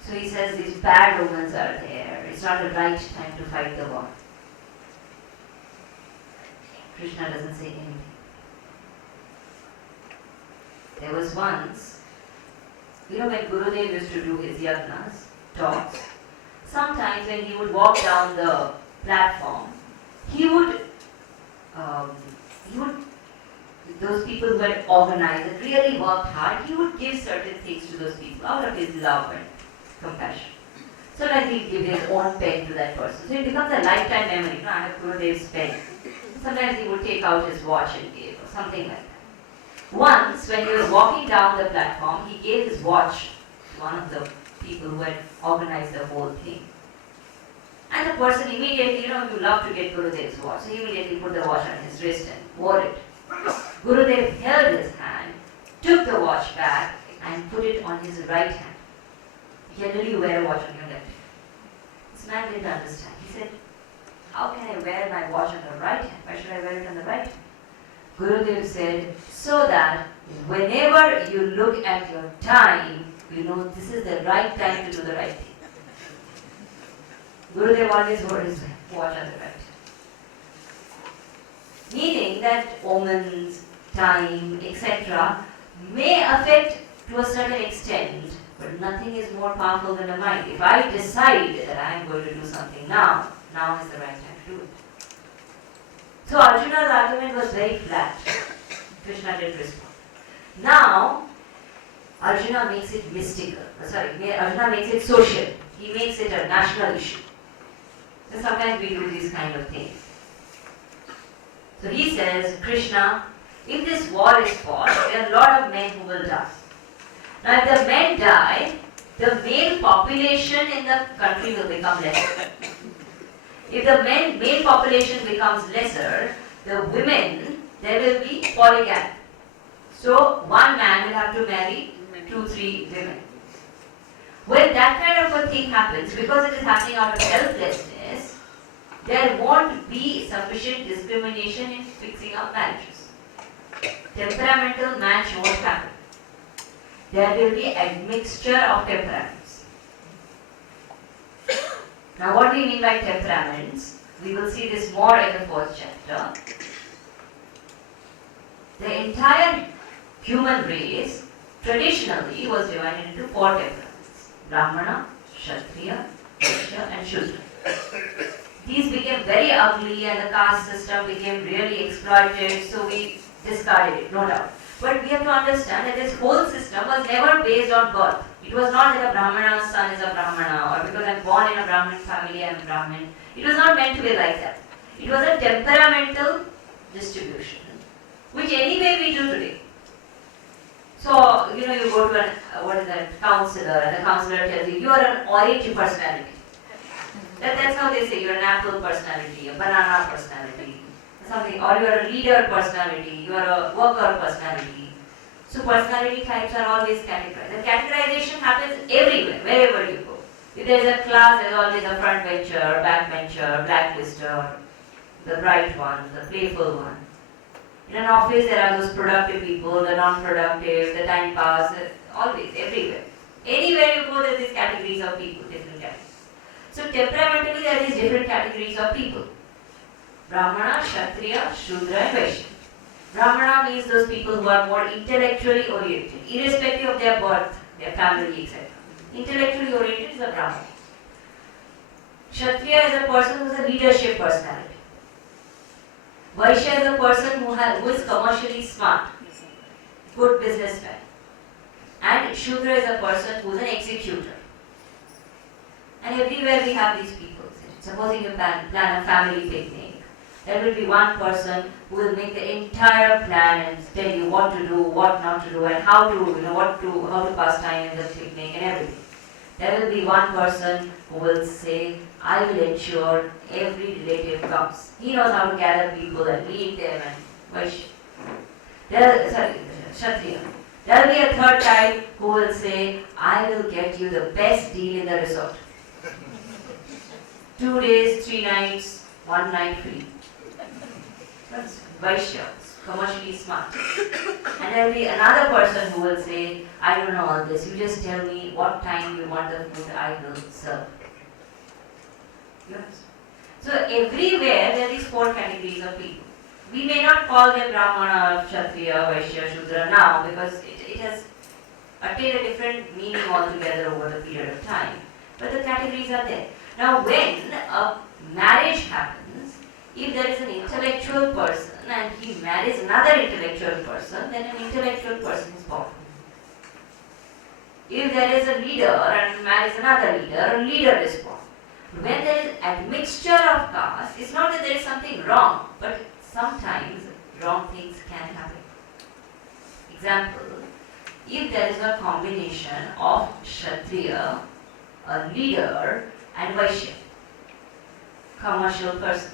So he says these bad omens are there. It's not the right time to fight the war. Krishna doesn't say anything. There was once, when Gurudev used to do his yagnas, talks, sometimes when he would walk down the platform, he would, those people who had organized and really worked hard, he would give certain things to those people out of his love and compassion. Sometimes he'd give his own pen to that person. So it becomes a lifetime memory. I have Gurudev's pen. Sometimes he would take out his watch and give, or something like that. Once, when he was walking down the platform, he gave his watch to one of the people who had organized the whole thing. And the person immediately, you love to get Gurudev's watch, so he immediately put the watch on his wrist and wore it. Gurudev held his hand, took the watch back and put it on his right hand. Generally you wear a watch on your left hand. This man didn't understand. He said, how can I wear my watch on the right hand? Why should I wear it on the right hand? Gurudev said, so that whenever you look at your time, this is the right time to do the right thing. Gurudev always wore his watch on the right hand. Meaning that omens, time, etc. may affect to a certain extent, but nothing is more powerful than the mind. If I decide that I am going to do something now is the right time to do it. So Arjuna's argument was very flat. Krishna did respond. Now, Arjuna makes it mystical. Arjuna makes it social. He makes it a national issue. So sometimes we do these kind of things. So he says, Krishna, if this war is fought, there are a lot of men who will die. Now if the men die, the male population in the country will become lesser. If the male population becomes lesser, the women, there will be polygamy. So one man will have to marry 2-3 women. When that kind of a thing happens, because it is happening out of helplessness, there won't be sufficient discrimination in fixing up marriages. Temperamental match won't happen. There will be admixture of temperaments. Now what do we mean by temperaments? We will see this more in the fourth chapter. The entire human race traditionally was divided into four temperaments: Brahmana, Kshatriya, Vaishya and Shudra. These became very ugly and the caste system became really exploited, so we discarded it, no doubt. But we have to understand that this whole system was never based on birth. It was not that a Brahmana's son is a Brahmana, or because I'm born in a Brahmin family, I'm a Brahmin. It was not meant to be like that. It was a temperamental distribution, which anyway we do today. So, you go to counselor, and the counselor tells you, you are an orange personality. That's how they say, you're an apple personality, a banana personality, something, or you're a leader personality, you're a worker personality. So personality types are always categorized. The categorization happens everywhere, wherever you go. If there is a class, there is always a front bencher, back bencher, blacklister, the bright one, the playful one. In an office, there are those productive people, the non-productive, the time pass, always, everywhere. Anywhere you go, there are these categories of people, different categories. So temperamentally, there are these different categories of people. Brahmana, Kshatriya, Shudra and Vaishya. Brahmana means those people who are more intellectually oriented, irrespective of their birth, their family, etc. Intellectually oriented is a Brahmana. Kshatriya is a person who is a leadership personality. Vaishya is a person who is commercially smart, good businessman. And Shudra is a person who is an executor. And everywhere we have these people. Supposing you plan a family picnic, there will be one person who will make the entire plan and tell you what to do, what not to do, and how to pass time in the picnic and everything. There will be one person who will say, I will ensure every relative comes. He knows how to gather people and lead them and Kshatriya. There will be a third type who will say, I will get you the best deal in the resort. 2 days, 3 nights, 1 night free. That's Vaishya, commercially smart. And there will be another person who will say, I don't know all this, you just tell me what time you want the food, I will serve. Yes. So everywhere there are these four categories of people. We may not call them Brahmana, Kshatriya, Vaishya, Shudra now because it has attained a different meaning altogether over the period of time. But the categories are there. Now when a marriage happens, if there is an intellectual person and he marries another intellectual person, then an intellectual person is born. If there is a leader and marries another leader, a leader is born. When there is admixture of caste, it's not that there is something wrong, but sometimes wrong things can happen. Example, if there is a combination of Kshatriya, a leader, and Vaishya, commercial person,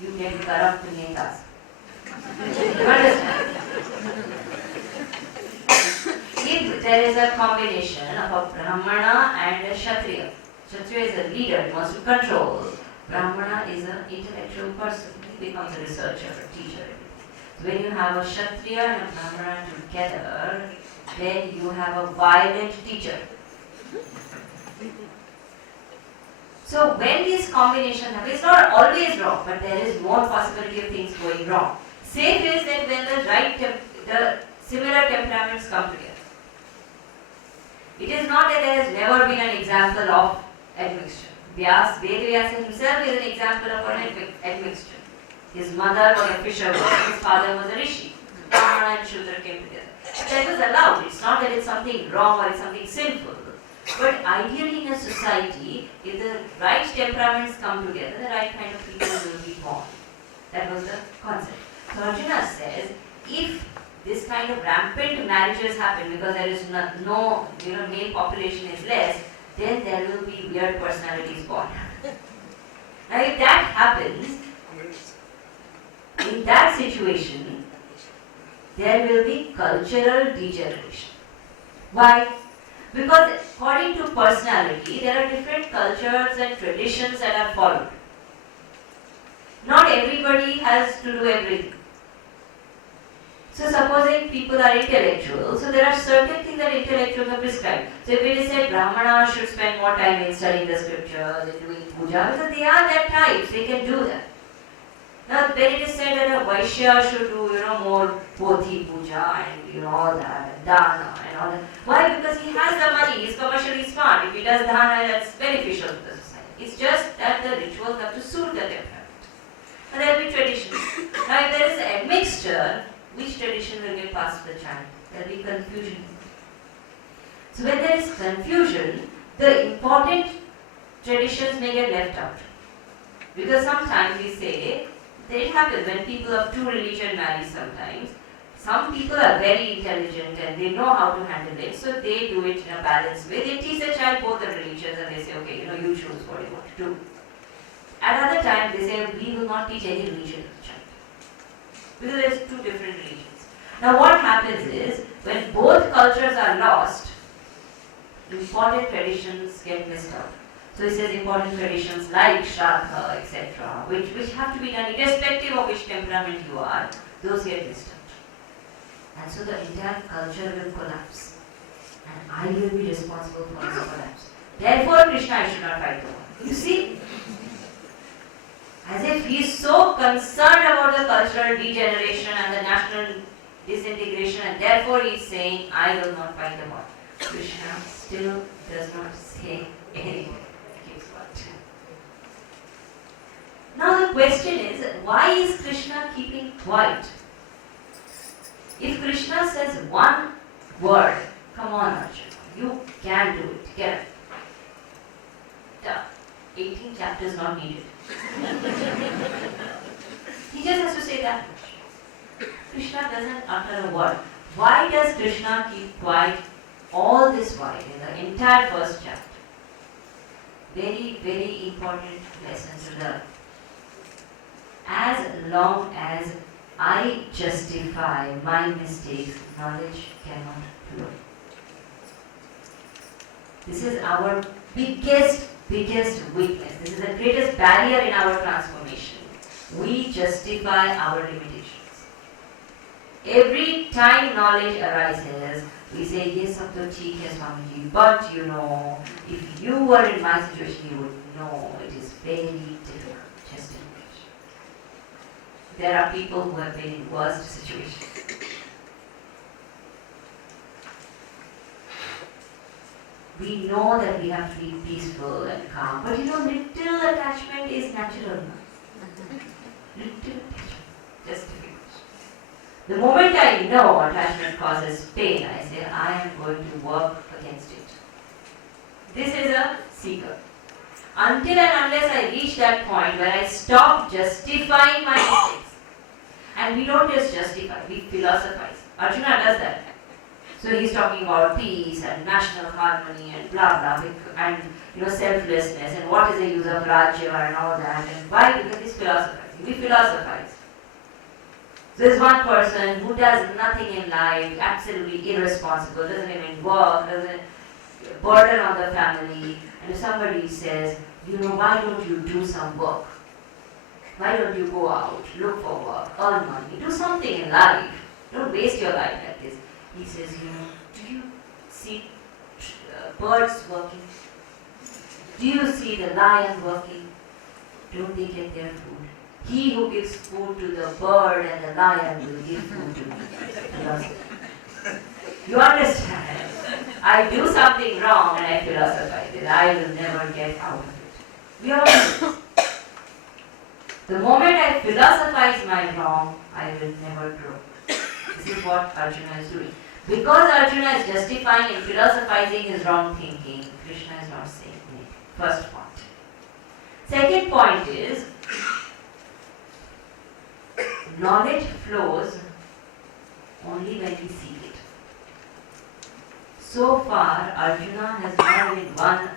you get corrupt netas. You understand? If there is a combination of a Brahmana and a Kshatriya, Kshatriya is a leader, he wants to control. Brahmana is an intellectual person, he becomes a researcher, a teacher. So when you have a Kshatriya and a Brahmana together, then you have a violent teacher. So when this combination happens, it's not always wrong, but there is more possibility of things going wrong. Safe is that when the similar temperaments come together. It is not that there has never been an example of admixture. Vyasa himself is an example of an admixture. His mother was a fisherwoman, his father was a rishi. Brahmana and Shudra came together. That was allowed. It's not that it's something wrong or it's something sinful. But ideally in a society, if the right temperaments come together, the right kind of people will be born. That was the concept. So Arjuna says, if this kind of rampant marriages happen because there is no male population is less, then there will be weird personalities born. Now if that happens, in that situation, there will be cultural degeneration. Why? Because according to personality, there are different cultures and traditions that are followed. Not everybody has to do everything. So supposing people are intellectuals, so there are certain things that intellectuals are prescribed. So if it is said Brahmanas should spend more time in studying the scriptures and doing puja, because they are that types, they can do that. Now when it is said that a Vaishya should do, more pothi puja and all that, and dana and all that. Why? Because he has the money, he's commercially smart. If he does dana, that's beneficial to the society. It's just that the rituals have to suit the temperament. And there will be traditions. Now if there is a mixture, which tradition will get passed to the child? There will be confusion. So when there is confusion, the important traditions may get left out. Because sometimes we say, it happens when people of two religion marry sometimes. Some people are very intelligent and they know how to handle it, so they do it in a balanced way. They teach the child both the religions and they say, okay, you choose what you want to do. At other times they say, we will not teach any religion to the child. Because there's two different religions. Now what happens is, when both cultures are lost, important traditions get missed out. So he says important traditions like Shraddha, etc., which have to be done irrespective of which temperament you are, those get missed out. And so the entire culture will collapse. And I will be responsible for this collapse. Therefore Krishna, I should not fight the war. You see? As if he is so concerned about the cultural degeneration and the national disintegration, and therefore he is saying, I will not fight the war. Krishna still does not say anything. Now the question is, why is Krishna keeping quiet? If Krishna says one word, come on Arjuna, you can do it, get it. 18 chapters not needed. He just has to say that much. Krishna doesn't utter a word. Why does Krishna keep quiet all this while in the entire first chapter? Very, very important lesson to learn. As long as I justify my mistakes, knowledge cannot flow. This is our biggest weakness. This is the greatest barrier in our transformation. We justify our limitations. Every time knowledge arises, we say, yes, ab to theek hai Swamiji, but if you were in my situation, you would know it is very difficult. There are people who have been in worst situations. We know that we have to be peaceful and calm, but little attachment is natural. Little attachment, just difficult. The moment I know attachment causes pain, I say, I am going to work against it. This is a seeker. Until and unless I reach that point where I stop justifying my mistakes. And we don't just justify, we philosophize. Arjuna does that. So he's talking about peace and national harmony and blah blah, and selflessness and what is the use of Rajya and all that. And why? Because he's philosophizing. We philosophize. So there's one person who does nothing in life, absolutely irresponsible, doesn't even work, doesn't burden on the family. And if somebody says, why don't you do some work? Why don't you go out, look for work, earn money, do something in life. Don't waste your life like this. He says, do you see birds working? Do you see the lion working? Don't they get their food? He who gives food to the bird and the lion will give food to me. You understand? I do something wrong and I philosophize it. I will never get out of it. We all do. The moment I philosophize my wrong, I will never grow. This is what Arjuna is doing. Because Arjuna is justifying and philosophizing his wrong thinking, Krishna is not saying it. First point. Second point is, knowledge flows only when we seek it. So far, Arjuna has not been once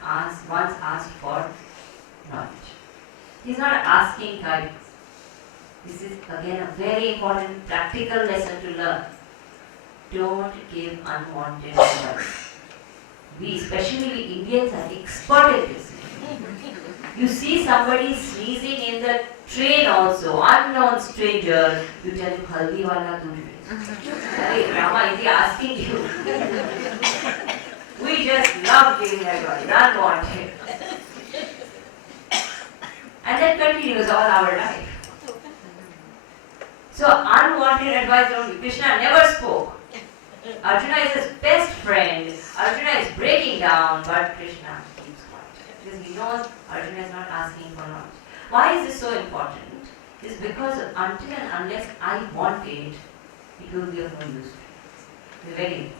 asked for knowledge. He is not asking guidance. This is again a very important practical lesson to learn. Don't give unwanted advice. We, especially we Indians, are expert at this. You see somebody sneezing in the train also, unknown stranger, you tell him, haldi wala dudh. Hey, Rama, is he asking you? We just love giving advice, unwanted. And that continues all our life. So unwanted advice only. Krishna never spoke. Arjuna is his best friend. Arjuna is breaking down, but Krishna keeps quiet. Because he knows Arjuna is not asking for knowledge. Why is this so important? It's because until and unless I want it, it will be of no use. It's very important.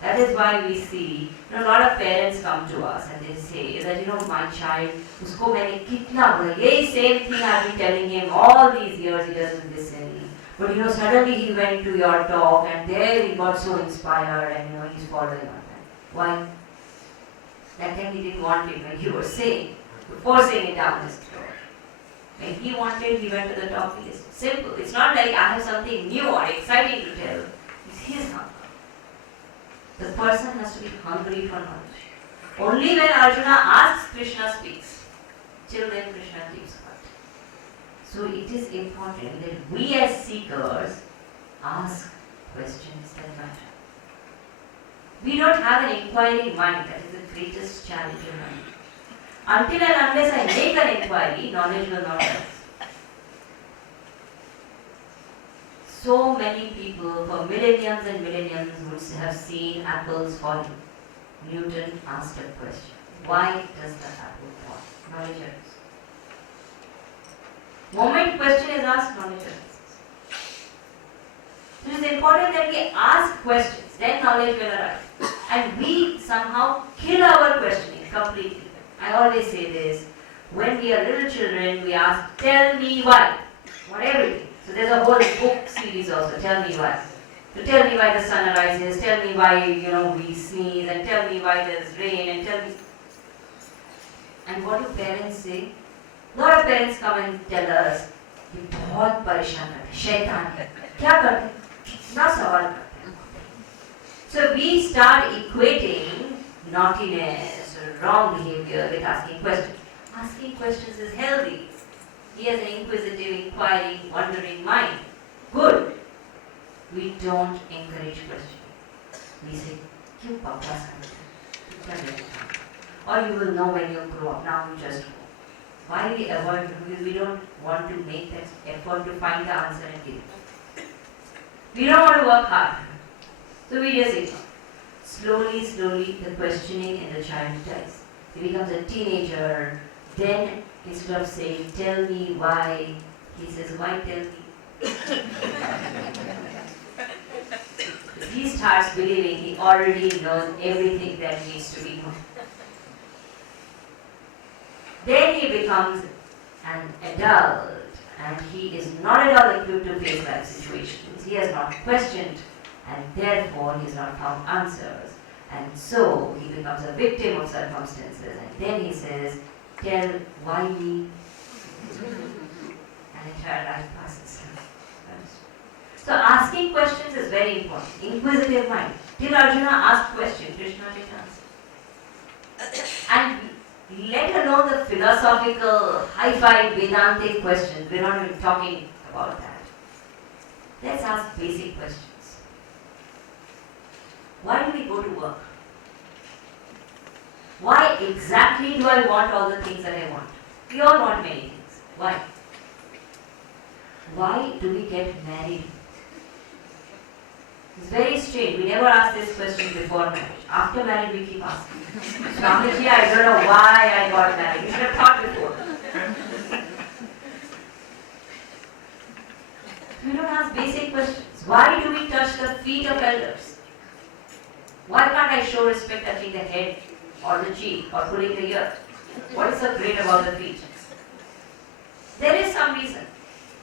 That is why we see, a lot of parents come to us and they say that, my child, usko maine kitna bola, yeh same thing I've been telling him all these years, he doesn't listen. But suddenly he went to your talk and there he got so inspired and he's following on that. Why? That time he didn't want it when you were saying, forcing it down his throat. When he wanted, he went to the top. It's simple. It's not like I have something new or exciting to tell. It's his hunger. The person has to be hungry for knowledge. Only when Arjuna asks, Krishna speaks. Till then, Krishna keeps quiet. So it is important that we as seekers ask questions that matter. We don't have an inquiring mind. That is the greatest challenge in life. Until and unless I make an inquiry, knowledge will not rise. So many people for millenniums and millenniums would have seen apples falling. Newton asked a question. Why does the apple fall? Knowledge arises. Moment question is asked, knowledge arises. It is important that we ask questions, then knowledge will arise. And we somehow kill our questioning completely. I always say this, when we are little children, we ask, tell me why. For everything. So there's a whole book series also, tell me why. So tell me why the sun arises, tell me why, we sneeze, and tell me why there's rain, and tell me. And what do parents say? A lot of parents come and tell us, ये बहुत परेशान करते हैं, शैतान है, क्या करते हैं? कितना सवाल करते हैं. So we start equating naughtiness or wrong behavior with asking questions. Asking questions is healthy. He has an inquisitive, inquiring, wondering mind. Good. We don't encourage questioning. We say, "Kyun papa samjha?" Or you will know when you grow up. Now you just go. Why we avoid? Because we don't want to make that effort to find the answer and give it. We don't want to work hard. So we just ignore. Slowly, the questioning in the child dies. He becomes a teenager. Then, instead of saying, tell me why, he says, why tell me? He starts believing he already knows everything that needs to be known. Then he becomes an adult and he is not at all equipped to face life situations. He has not questioned and therefore he has not found answers. And so he becomes a victim of circumstances and then he says, tell why me? And entire life passes. So asking questions is very important. Inquisitive mind. Till Arjuna asked questions, Krishna did answer. And let alone the philosophical, high-fi Vedantic questions. We're not even talking about that. Let's ask basic questions. Why do we go to work? Why exactly do I want all the things that I want? We all want many things. Why? Why do we get married? It's very strange. We never ask this question before marriage. After marriage, we keep asking. Swamiji, I don't know why I got married. You should have thought before. We don't ask basic questions. Why do we touch the feet of elders? Why can't I show respect touching the head or the cheek or pulling the ear? What is so great about the feet? There is some reason.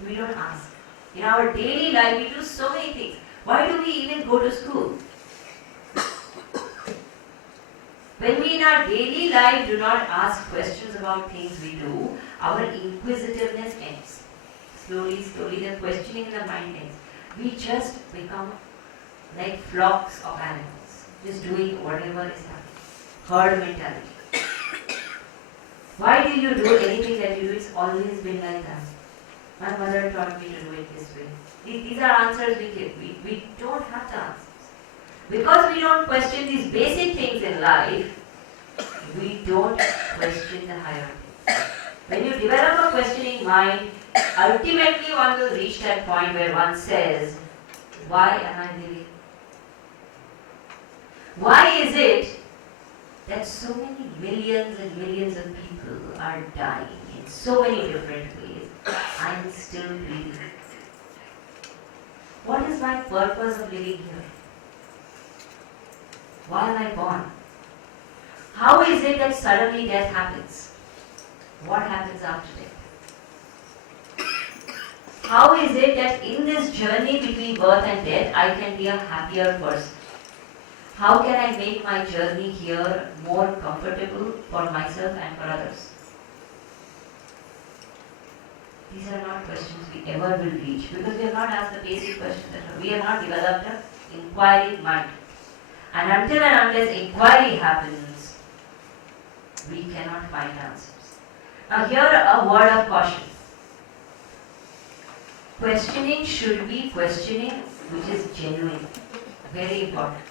We don't ask. In our daily life, we do so many things. Why do we even go to school? When we in our daily life do not ask questions about things we do, our inquisitiveness ends. Slowly, the questioning in the mind ends. We just become like flocks of animals. just doing whatever is happening. Herd mentality. Why do you do anything that you do? It's always been like that. My mother taught me to do it this way. These are answers we give. We don't have the answers. Because we don't question these basic things in life, we don't question the higher things. When you develop a questioning mind, ultimately one will reach that point where one says, why am I living? Why is it that so many millions and millions of people are dying in so many different ways? I am still breathing. What is my purpose of living here? Why am I born? How is it that suddenly death happens? What happens after death? How is it that in this journey between birth and death, I can be a happier person? How can I make my journey here more comfortable for myself and for others? These are not questions we ever will reach because we have not asked the basic questions. We have not developed an inquiry mind. And until and unless inquiry happens, we cannot find answers. Now here a word of caution. Questioning should be questioning which is genuine. Very important.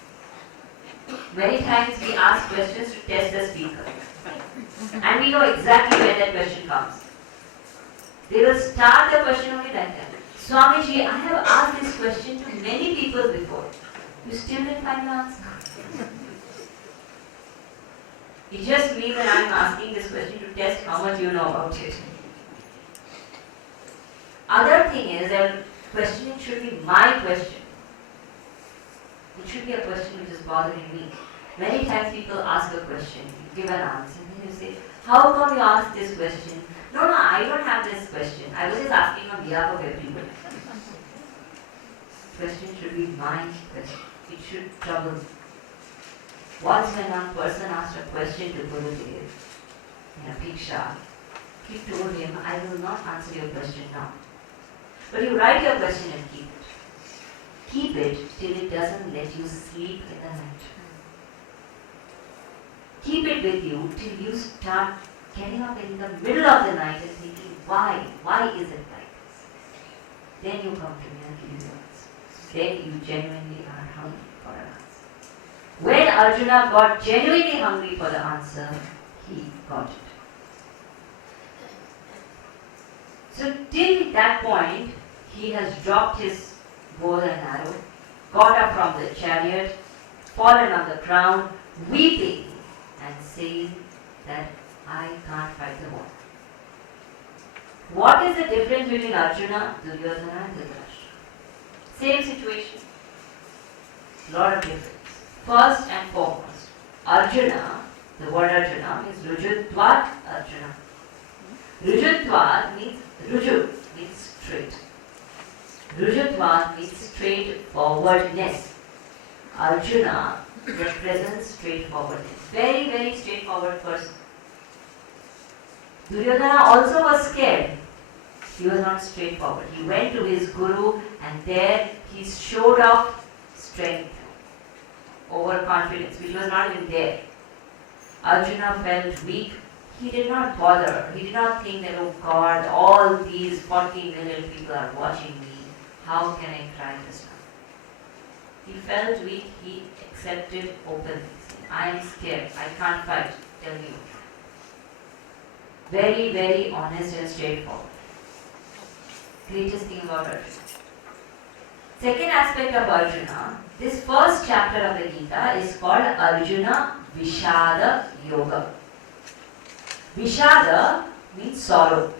Many times we ask questions to test the speaker. And we know exactly where that question comes. They will start the question only like that. Swamiji, I have asked this question to many people before. You still didn't find the answer. It just means that I am asking this question to test how much you know about it. Other thing is that questioning should be my question. It should be a question which is bothering me. Many times people ask a question, you give an answer, and then you say, how come you asked this question? No, I don't have this question. I was just asking on behalf of everybody. Question should be my question. It should trouble me. Once when one person asked a question to Gurudev in a Piksha, he told him, I will not answer your question now. But you write your question and keep it. Keep it till it doesn't let you sleep in the night. Keep it with you till you start getting up in the middle of the night and thinking, why? Why is it like this? Then you come to me and give you answer. Then you genuinely are hungry for an answer. When Arjuna got genuinely hungry for the answer, he got it. So till that point, he has dropped his bow and arrow, got up from the chariot, fallen on the ground, weeping and saying that I can't fight the war. What is the difference between Arjuna, Duryodhana and Dhritarashtra? Same situation. Lot of difference. First and foremost, Arjuna, the word Arjuna means Rujutvat Arjuna. Rujutvat means Ruju means straight. Rujutvat means straightforwardness. Arjuna represents straightforwardness. Very, very straightforward person. Duryodhana also was scared. He was not straightforward. He went to his guru and there he showed off strength, overconfidence, which was not even there. Arjuna felt weak. He did not bother. He did not think that, oh God, all these 40 million people are watching me. How can I cry this now? He felt weak. He accepted openly. I am scared. I can't fight. Tell me. Very, very honest and straightforward. Greatest thing about Arjuna. Second aspect of Arjuna, this first chapter of the Gita is called Arjuna Vishada Yoga. Vishada means sorrow.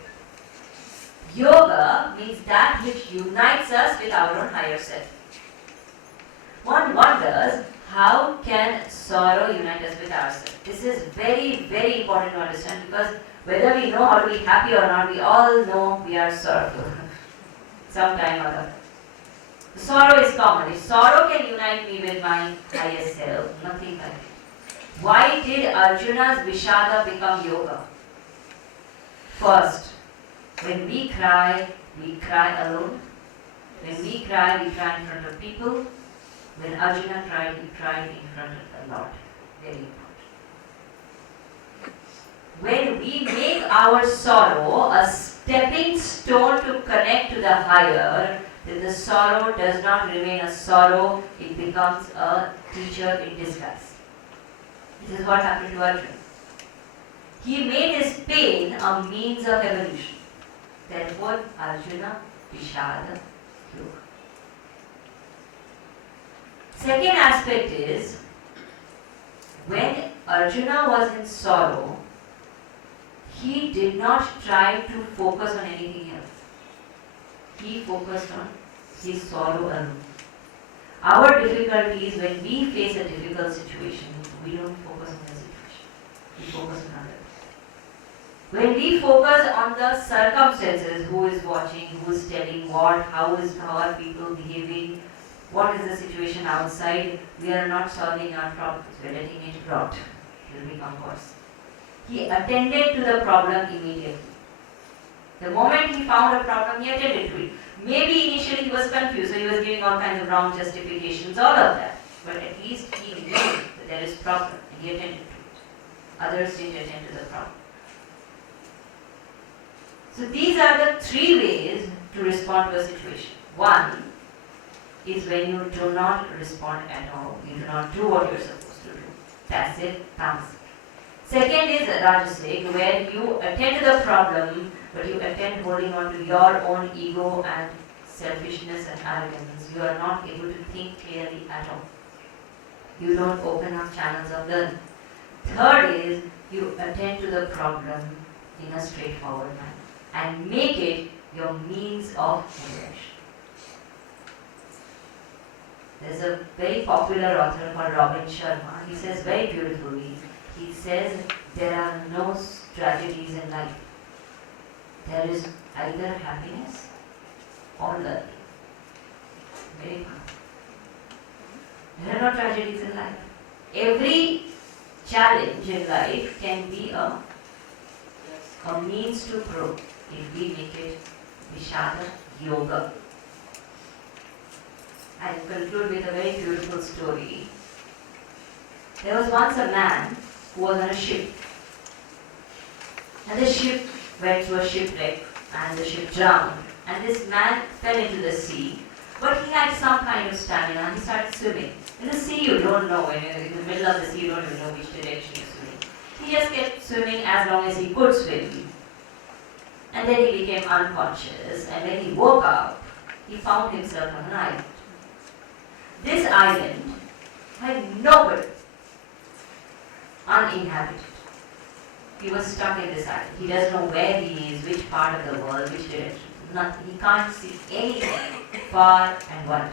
Yoga means that which unites us with our own higher self. One wonders, how can sorrow unite us with ourselves? This is very, very important to understand because whether we know how to be happy or not, we all know we are sorrowful. Sometime or other. Sorrow is common. If sorrow can unite me with my higher self, nothing like it. Why did Arjuna's Vishada become yoga? First, when we cry alone. When we cry in front of people. When Arjuna cried, he cried in front of the Lord. Very important. When we make our sorrow a stepping stone to connect to the higher, then the sorrow does not remain a sorrow, it becomes a teacher in disguise. This is what happened to Arjuna. He made his pain a means of evolution. Therefore, Arjuna Vishada Yoga. Second aspect is, when Arjuna was in sorrow, he did not try to focus on anything else. He focused on his sorrow alone. Our difficulty is when we face a difficult situation, we don't focus on the situation. We focus on others. When we focus on the circumstances, who is watching, who is telling what, how are people behaving, what is the situation outside, we are not solving our problems. We are letting it rot. It will become worse. He attended to the problem immediately. The moment he found a problem, he attended to it. Maybe initially he was confused, so he was giving all kinds of wrong justifications, all of that. But at least he knew that there is problem and he attended to it. Others didn't attend to the problem. So these are the three ways to respond to a situation. One is when you do not respond at all. You do not do what you are supposed to do. That's it, tamasic. Second is rajasic, where you attend to the problem, but you attend holding on to your own ego and selfishness and arrogance. You are not able to think clearly at all. You don't open up channels of learning. Third is you attend to the problem in a straightforward manner and make it your means of liberation. There's a very popular author called Robin Sharma. He says very beautifully, he says there are no tragedies in life. There is either happiness or learning. Very powerful. There are no tragedies in life. Every challenge in life can be a means to grow if we make it Vishada Yoga. I'll conclude with a very beautiful story. There was once a man who was on a ship. And the ship went to a shipwreck and the ship drowned. And this man fell into the sea. But he had some kind of stamina and he started swimming. In the sea you don't know, when you're in the middle of the sea you don't even know which direction you're swimming. He just kept swimming as long as he could swim. And then he became unconscious, and when he woke up, he found himself on an island. This island had nobody, uninhabited. He was stuck in this island. He doesn't know where he is, which part of the world, which direction. Nothing. He can't see anything far and wide.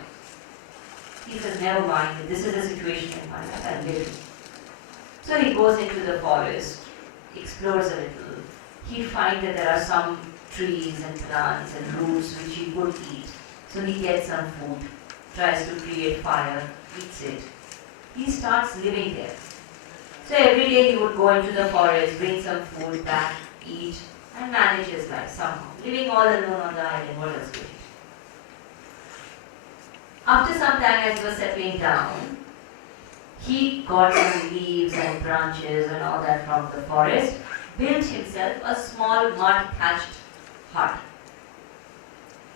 He says, never mind, this is the situation in my life, I'll live it. So he goes into the forest, explores a little. He finds that there are some trees and plants and roots which he could eat. So he gets some food, tries to create fire, eats it. He starts living there. So every day he would go into the forest, bring some food back, eat, and manage his life somehow. Living all alone on the island, what else would he do? After some time, as he was settling down, he got some leaves and branches and all that from the forest, built himself a small mud-thatched hut.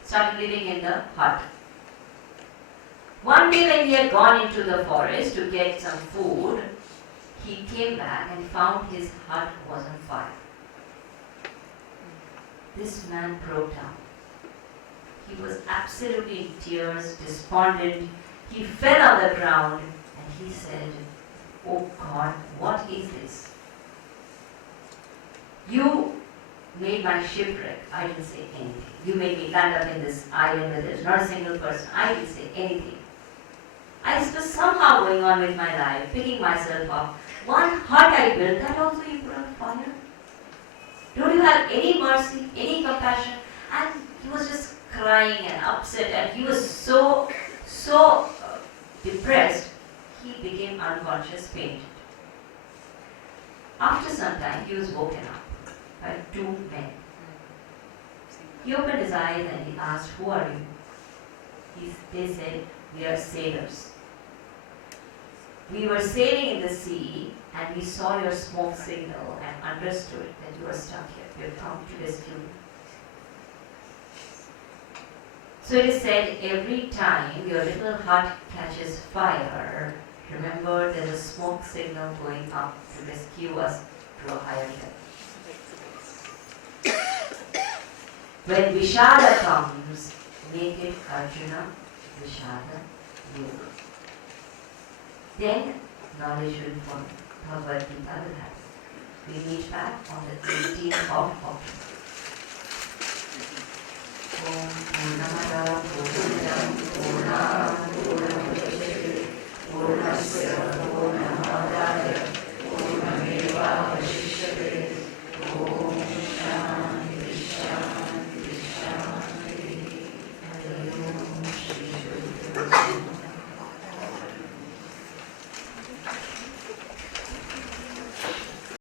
Started living in the hut. One day when he had gone into the forest to get some food, he came back and found his hut was on fire. This man broke down. He was absolutely in tears, despondent. He fell on the ground and he said, "Oh God, what is this? You made my shipwreck. I didn't say anything. You made me land up in this island where there's not a single person. I didn't say anything. I was somehow going on with my life, picking myself up. One hut I built, that also you put on fire. Don't you have any mercy, any compassion?" And he was just crying and upset, and he was so depressed, he became unconscious, fainted. After some time, he was woken up by two men. He opened his eyes and he asked, "Who are you?" They said, "We are sailors." We were sailing in the sea and we saw your smoke signal and understood that you were stuck here. We have come to rescue you. So it is said, every time your little hut catches fire, remember there's a smoke signal going up to rescue us to a higher level. When Vishada comes, make it Arjuna Vishada Yoga. Then knowledge will follow. Bhagavad Gita will happen. We meet back on the 18th of October. Om Purnamada Purnamidam Purnam Purnamidam